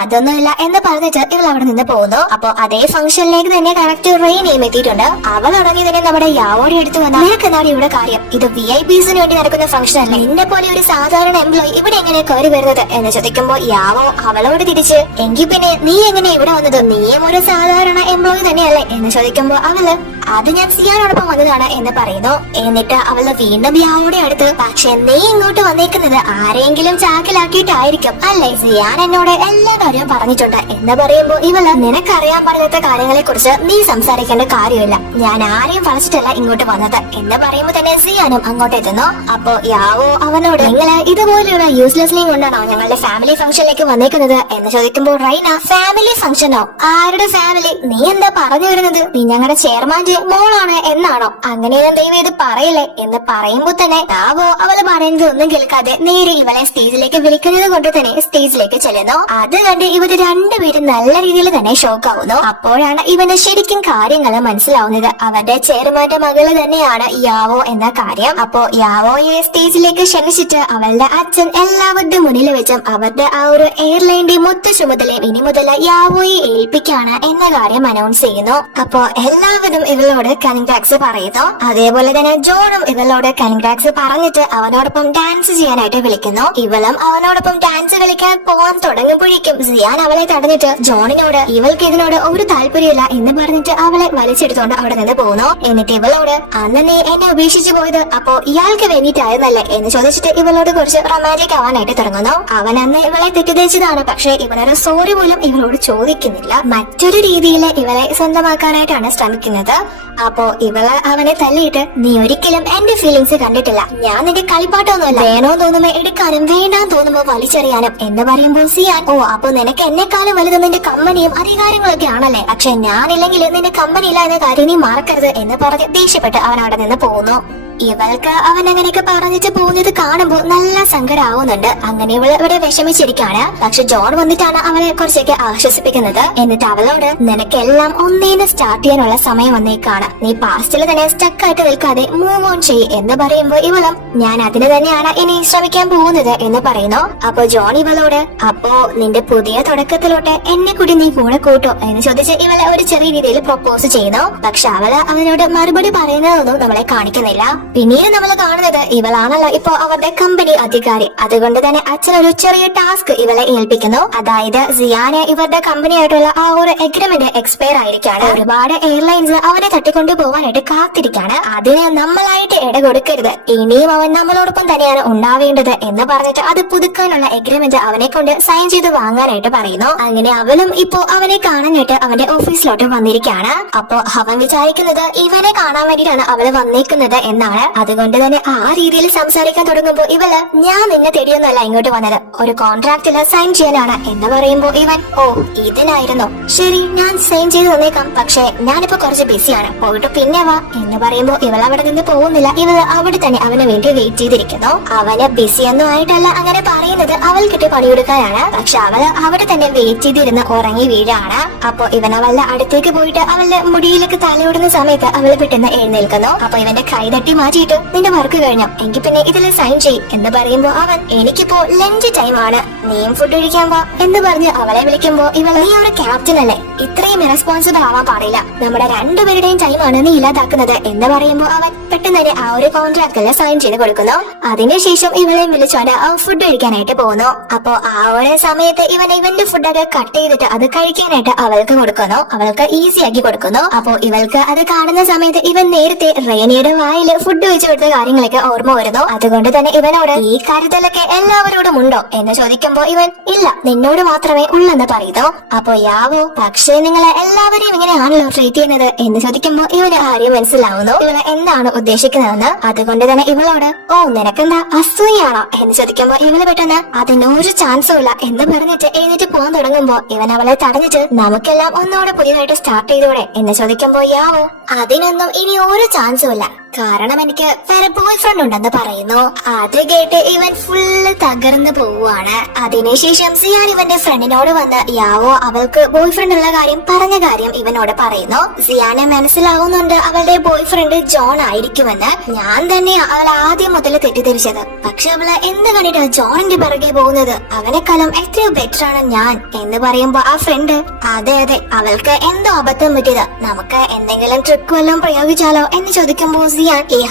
അതൊന്നുമില്ല എന്ന് പറഞ്ഞിട്ട് ഇവൾ അവിടെ നിന്ന് പോകുന്നു. അപ്പൊ അതേ ഫംഗ്ഷനിലേക്ക് തന്നെ കറക്റ്റ് റെയിനെയും എത്തിയിട്ടുണ്ട്. അവൾ ഉടനെ തന്നെ നമ്മുടെ യാവോടെ എടുത്തു വന്ന, നിനക്കെന്താണ് ഇവിടെ കാര്യം? ഇത് VIPസിന് വേണ്ടി നടക്കുന്ന ഫംഗ്ഷൻ അല്ലേ, നിന്നെ പോലെ ഒരു സാധാരണ എംപ്ലോയി ഇവിടെ എങ്ങനെ കയറി വരുന്നത് എന്ന് ചോദിക്കുമ്പോ യാവോ അവളോട് തിരിച്ച്, എങ്കിൽ പിന്നെ നീ എങ്ങനെ ഇവിടെ വന്നത്? നീയും ഒരു സാധാരണ എംപ്ലോയി തന്നെയല്ലേ എന്ന് ചോദിക്കുമ്പോ അവള്, അത് ഞാൻ സിയാനോടൊപ്പം വന്നതാണ് എന്ന് പറയുന്നു. എന്നിട്ട് അവള് വീണ്ടും യാവോടെ അടുത്ത്, പക്ഷെ നീ ഇങ്ങോട്ട് വന്നേക്കുന്നത് ആരെങ്കിലും ചാക്കിലാക്കിയിട്ടായിരിക്കും അല്ലേ? സിയാൻ എന്നോട് എല്ലാ കാര്യവും പറഞ്ഞിട്ടുണ്ട് എന്ന് പറയുമ്പോ ഇവള്, നിനക്കറിയാൻ പാടില്ലാത്ത കാര്യങ്ങളെ കുറിച്ച് നീ സംസാരിക്കേണ്ട കാര്യമില്ല, ഞാൻ ആരെയും വളച്ചിട്ടല്ല ഇങ്ങോട്ട് വന്നത് എന്ന് പറയുമ്പോ തന്നെ സിയാനും അങ്ങോട്ട് എത്തുന്നു. അപ്പൊ യാവോ അവനോട്, നിങ്ങള് ഇതുപോലെയുള്ള യൂസ്ലെസ് ലീവ് കൊണ്ടാണോ ഞങ്ങളുടെ ഫാമിലി ഫംഗ്ഷനിലേക്ക് വന്നേക്കുന്നത് എന്ന് ചോദിക്കുമ്പോൾ റൈന, ഫാമിലി ഫംഗ്ഷനോ? ആരുടെ ഫാമിലി? നീ എന്താ പറഞ്ഞു വരുന്നത്? നീ ഞങ്ങളുടെ ചെയർമാന്റെ മോളാണ് എന്നാണോ? അങ്ങനെയൊന്നും ദൈവം ഇത് പറയില്ലേ എന്ന് പറയുമ്പോ തന്നെ യാവോ അവള് പറയുന്നത് ഒന്നും കേൾക്കാതെ നേരെ ഇവളെ സ്റ്റേജിലേക്ക് വിളിക്കുന്നത് കൊണ്ട് തന്നെ സ്റ്റേജിലേക്ക് ചെല്ലുന്നു. അത് കണ്ട് ഇവര് രണ്ടുപേരും നല്ല രീതിയിൽ തന്നെ ഷോക്ക് ആവുന്നു. അപ്പോഴാണ് ഇവന് ശരിക്കും കാര്യങ്ങൾ മനസ്സിലാവുന്നത്. അവരുടെ ചെയർമാന്റെ മകള് തന്നെയാണ് യാവോ എന്ന കാര്യം. അപ്പോ യാവോയെ സ്റ്റേജിലേക്ക് ക്ഷണിച്ചിട്ട് അവളുടെ അച്ഛൻ എല്ലാവരുടെ മുന്നിൽ വെച്ചും അവരുടെ ആ ഒരു എയർലൈന്റെ മൊത്ത ചുമതലയും ഇനി മുതൽ യാവോയെ ഏൽപ്പിക്കാണ് എന്ന കാര്യം അനൗൺസ് ചെയ്യുന്നു. അപ്പോ എല്ലാവരും ഇവളോട് കൺഗ്രാറ്റ്സ് പറയുന്നു. അതേപോലെ തന്നെ ജോണും ഇവളോട് കൺഗ്രാറ്റ്സ് പറഞ്ഞിട്ട് അവനോടൊപ്പം ഡാൻസ് ചെയ്യാനായിട്ട് വിളിക്കുന്നു. ഇവളും അവനോടൊപ്പം ഡാൻസ് കളിക്കാൻ പോവാൻ തുടങ്ങുമ്പോഴേക്കും സിയാൻ അവളെ തടഞ്ഞിട്ട് ജോണിനോട്, ഇവൾക്ക് ഇതിനോട് ഒരു താല്പര്യമില്ല എന്ന് പറഞ്ഞിട്ട് അവളെ വലിച്ചെടുത്തോണ്ട് അവിടെ നിന്ന് പോകുന്നു. എന്നിട്ട് ഇവളോട്, അന്ന് നീ എന്നെ ഉപേക്ഷിച്ചു പോയത് അപ്പോ ഇയാൾക്ക് വേണ്ടിയിട്ടായിരുന്നല്ലേ എന്ന് ചോദിച്ചിട്ട് ഇവളോട് കുറച്ച് റൊമാൻറ്റിക് ആവാനായിട്ട് തുടങ്ങുന്നു. അവൻ അന്ന് ഇവളെ തെറ്റിദ്ധരിച്ചതാണ്, പക്ഷെ ഇവനൊരു സോറി പോലും ഇവളോട് ചോദിക്കുന്നില്ല. മറ്റൊരു രീതിയിൽ ഇവളെ സ്വന്തമാക്കാനായിട്ടാണ് ശ്രമിക്കുന്നത്. അപ്പോ ഇവള് അവനെ തല്ലിയിട്ട്, നീ ഒരിക്കലും എന്റെ ഫീലിങ്സ് കണ്ടിട്ടില്ല, ഞാൻ നിന്റെ കളിപ്പാട്ടൊന്നുമല്ല, വേണോ തോന്നുമ്പോ എടുക്കാനും വേണ്ടാന്ന് തോന്നുമ്പോ വലിച്ചെറിയാനും എന്ന് പറയുമ്പോൾ സിയാൻ, അപ്പൊ നിനക്ക് എന്നെക്കാളും വലുത് നിന്റെ കമ്പനിയും അധികാരങ്ങളൊക്കെ ആണല്ലേ, പക്ഷെ ഞാനില്ലെങ്കിൽ നിന്റെ കമ്പനി ഇല്ല എന്ന കാര്യം നീ മറക്കരുത് എന്ന് പറഞ്ഞ് ദേഷ്യപ്പെട്ട് അവൻ അവിടെ നിന്ന് പോകുന്നു. ഇവൾക്ക് അവൻ അങ്ങനെയൊക്കെ പറഞ്ഞിട്ട് പോകുന്നത് കാണുമ്പോ നല്ല സങ്കടമാവുന്നുണ്ട്. അങ്ങനെ ഇവള് ഇവിടെ വിഷമിച്ചിരിക്കാണ്. പക്ഷെ ജോൺ വന്നിട്ടാണ് അവളെ കുറച്ചൊക്കെ ആശ്വസിപ്പിക്കുന്നത്. എന്നിട്ട് അവളോട്, നിനക്കെല്ലാം ഒന്നേന്ന് സ്റ്റാർട്ട് ചെയ്യാനുള്ള സമയം വന്നേക്കാണ്, നീ പാസ്റ്റിൽ തന്നെ സ്റ്റക്ക് ആയിട്ട് നിൽക്കാതെ മൂവ് ഓൺ ചെയ്യ് എന്ന് പറയുമ്പോ ഇവളും, ഞാൻ അതിന് തന്നെയാണ് ഇനി ശ്രമിക്കാൻ പോകുന്നത് എന്ന് പറയുന്നു. അപ്പൊ ജോൺ ഇവളോട്, അപ്പോ നിന്റെ പുതിയ തുടക്കത്തിലോട്ട് എന്നെ കൂടി നീ കൂടെ കൂട്ടോ എന്ന് ചോദിച്ച് ഇവളെ ഒരു ചെറിയ രീതിയിൽ പ്രൊപ്പോസ് ചെയ്യുന്നു. പക്ഷെ അവള് അവനോട് മറുപടി പറയുന്നതൊന്നും നമ്മളെ കാണിക്കുന്നില്ല. പിന്നീട് നമ്മൾ കാണുന്നത് ഇവളാണല്ലോ ഇപ്പൊ അവരുടെ കമ്പനി അധികാരി. അതുകൊണ്ട് തന്നെ അച്ഛൻ ഒരു ചെറിയ ടാസ്ക് ഇവളെ ഏൽപ്പിക്കുന്നു. അതായത് സിയാനെ ഇവരുടെ കമ്പനി ആയിട്ടുള്ള ആ ഒരു എഗ്രിമെന്റ് എക്സ്പയർ ആയിരിക്കാണ്. ഒരുപാട് എയർലൈൻസ് അവനെ തട്ടിക്കൊണ്ടു പോകാനായിട്ട് കാത്തിരിക്കാണ്. അതിന് നമ്മളായിട്ട് ഇട കൊടുക്കരുത്, ഇനിയും അവൻ നമ്മളോടൊപ്പം തന്നെയാണ് ഉണ്ടാവേണ്ടത് എന്ന് പറഞ്ഞിട്ട് അത് പുതുക്കാനുള്ള എഗ്രിമെന്റ് അവനെ കൊണ്ട് സൈൻ ചെയ്ത് വാങ്ങാനായിട്ട് പറയുന്നു. അങ്ങനെ അവളും ഇപ്പോ അവനെ കാണാനായിട്ട് അവന്റെ ഓഫീസിലോട്ട് വന്നിരിക്കുകയാണ്. അപ്പോ അവൻ വിചാരിക്കുന്നത് ഇവനെ കാണാൻ വേണ്ടിയിട്ടാണ് അവള് വന്നേക്കുന്നത് എന്നാണ്. അതുകൊണ്ട് തന്നെ ആ രീതിയിൽ സംസാരിക്കാൻ തുടങ്ങുമ്പോ ഇവള് ഞാൻ നിന്നെ തേടിയൊന്നല്ല ഇങ്ങോട്ട് വന്നത്, ഒരു കോൺട്രാക്റ്റില് സൈൻ ചെയ്യാനാണ് എന്ന് പറയുമ്പോ ഇവൻ ഓ ഇതിനായിരുന്നു, ശരി ഞാൻ സൈൻ ചെയ്ത് തന്നേക്കാം, പക്ഷെ ഞാനിപ്പോ കുറച്ച് ബിസിയാണ്, പോയിട്ട് പിന്നെ വാ എന്ന് പറയുമ്പോ ഇവൾ അവിടെ നിന്ന് പോകുന്നില്ല. ഇവള് അവിടെ തന്നെ അവന് വേണ്ടി വെയിറ്റ് ചെയ്തിരിക്കുന്നു. അവന് ബിസിയൊന്നും ആയിട്ടല്ല അങ്ങനെ പറയുന്നത്, അവൾ കിട്ടി പണിയെടുക്കാനാണ്. പക്ഷെ അവള് അവിടെ തന്നെ വെയിറ്റ് ചെയ്തിരുന്ന് ഉറങ്ങി വീഴാണ്. അപ്പൊ ഇവൻ അവളുടെ അടുത്തേക്ക് പോയിട്ട് അവളുടെ മുടിയിലേക്ക് തലയിടുന്ന സമയത്ത് അവള് പെട്ടെന്ന് എഴുന്നേൽക്കുന്നു. അപ്പൊ ഇവന്റെ കൈ തട്ടി മാറ്റിയിട്ട് നിന്റെ വർക്ക് കഴിഞ്ഞോ, എങ്കിൽ പിന്നെ ഇതിൽ സൈൻ ചെയ് എന്ന് പറയുമ്പോ അവൻ എനിക്കിപ്പോ ലഞ്ച് ടൈം ആണ്, നീയും ഫുഡ് കഴിക്കാൻ വാ എന്ന് പറഞ്ഞ് അവളെ വിളിക്കുമ്പോ ഇവൾ നീ ഒരു ക്യാപ്റ്റൻ അല്ലേ, ഇത്രയും ഇറസ്പോൺസിബിൾ ആവാൻ പാടില്ല, നമ്മുടെ രണ്ടുപേരുടെയും ടൈമാണ് നീ ഇല്ലാതാക്കുന്നത് എന്ന് പറയുമ്പോ അവൻ പെട്ടെന്ന് തന്നെ ആ ഒരു കോൺട്രാക്റ്റിൽ സൈൻ ചെയ്ത് കൊടുക്കുന്നു. അതിനുശേഷം ഇവളെ വിളിച്ചോണ്ട് ഫുഡ് കഴിക്കാനായിട്ട് പോകുന്നു. അപ്പൊ ആ ഒരു സമയത്ത് ഇവൻ ഇവന്റെ ഫുഡൊക്കെ കട്ട് ചെയ്തിട്ട് അത് കഴിക്കാനായിട്ട് അവൾക്ക് കൊടുക്കുന്നു, അവൾക്ക് ഈസി ആക്കി കൊടുക്കുന്നു. അപ്പൊ ഇവൾക്ക് അത് കാണുന്ന സമയത്ത് ഇവൻ നേരത്തെ റേനിയുടെ വായില് ഫുഡ് വെച്ച് കൊടുത്ത കാര്യങ്ങളൊക്കെ ഓർമ്മ വരുന്നു. അതുകൊണ്ട് തന്നെ ഇവനോട് ഈ കാര്യത്തിലൊക്കെ എല്ലാവരോടും ഉണ്ടോ എന്ന് ചോദിക്കുമ്പോ ഇവൻ ഇല്ല നിന്നോട് മാത്രമേ ഉള്ളെന്ന് പറയുന്നു. അപ്പൊ യാവോ പക്ഷേ നിങ്ങളെ എല്ലാവരെയും ഇങ്ങനെയാണല്ലോ ട്രീറ്റ് ചെയ്യുന്നത് എന്ന് ചോദിക്കുമ്പോ ഇവന് ആരെയും മനസ്സിലാവുന്നു ഇവളെ എന്താണ് ഉദ്ദേശിക്കുന്നതെന്ന്. അതുകൊണ്ട് തന്നെ ഇവളോട് ഓ നിനക്കെന്താ അസൂയാണോ എന്ന് ചോദിക്കുമ്പോ ഇവള് പെട്ടെന്ന് അതിനൊരു ചാൻസും ഇല്ല എന്ന് പറഞ്ഞിട്ട് എഴുന്നേറ്റ് പോകാൻ തുടങ്ങുമ്പോ ഇവൻ അവളെ തടഞ്ഞിട്ട് നമുക്കെല്ലാം ഒന്നുകൂടെ പുതിയതായിട്ട് സ്റ്റാർട്ട് ചെയ്തോടെ എന്ന് ചോദിക്കുമ്പോ യാവോ അതിനൊന്നും ഇനി ഒരു ചാൻസും ഇല്ല, കാരണം എനിക്ക് വേറെ ബോയ് ഫ്രണ്ട് ഉണ്ടെന്ന് പറയുന്നു. അത് കേട്ട് ഇവൻ ഫുള്ള് തകർന്നു പോവുകയാണ്. അതിനുശേഷം സിയാൻ ഇവന്റെ ഫ്രണ്ടിനോട് വന്ന് യാവോ അവൾക്ക് ബോയ് ഫ്രണ്ട് ഉള്ള കാര്യം പറഞ്ഞ കാര്യം ഇവനോട് പറയുന്നു. സിയാനെ മനസ്സിലാവുന്നുണ്ട് അവളുടെ ബോയ് ഫ്രണ്ട് ജോൺ ആയിരിക്കുമെന്ന്. ഞാൻ തന്നെ അവൾ ആദ്യം മുതൽ തെറ്റിദ്ധരിച്ചത്, പക്ഷെ അവള് എന്ത് കണ്ടിട്ട് ജോണിന്റെ പിറകെ പോകുന്നത്, അവനെക്കാളും എത്രയോ ബെറ്റർ ആണ് ഞാൻ എന്ന് പറയുമ്പോ ആ ഫ്രണ്ട് അതെ അതെ അവൾക്ക് എന്തോ അബദ്ധം പറ്റിയത്, നമുക്ക് എന്തെങ്കിലും ട്രിക്ക് വല്ലതും പ്രയോഗിച്ചാലോ എന്ന് ചോദിക്കുമ്പോ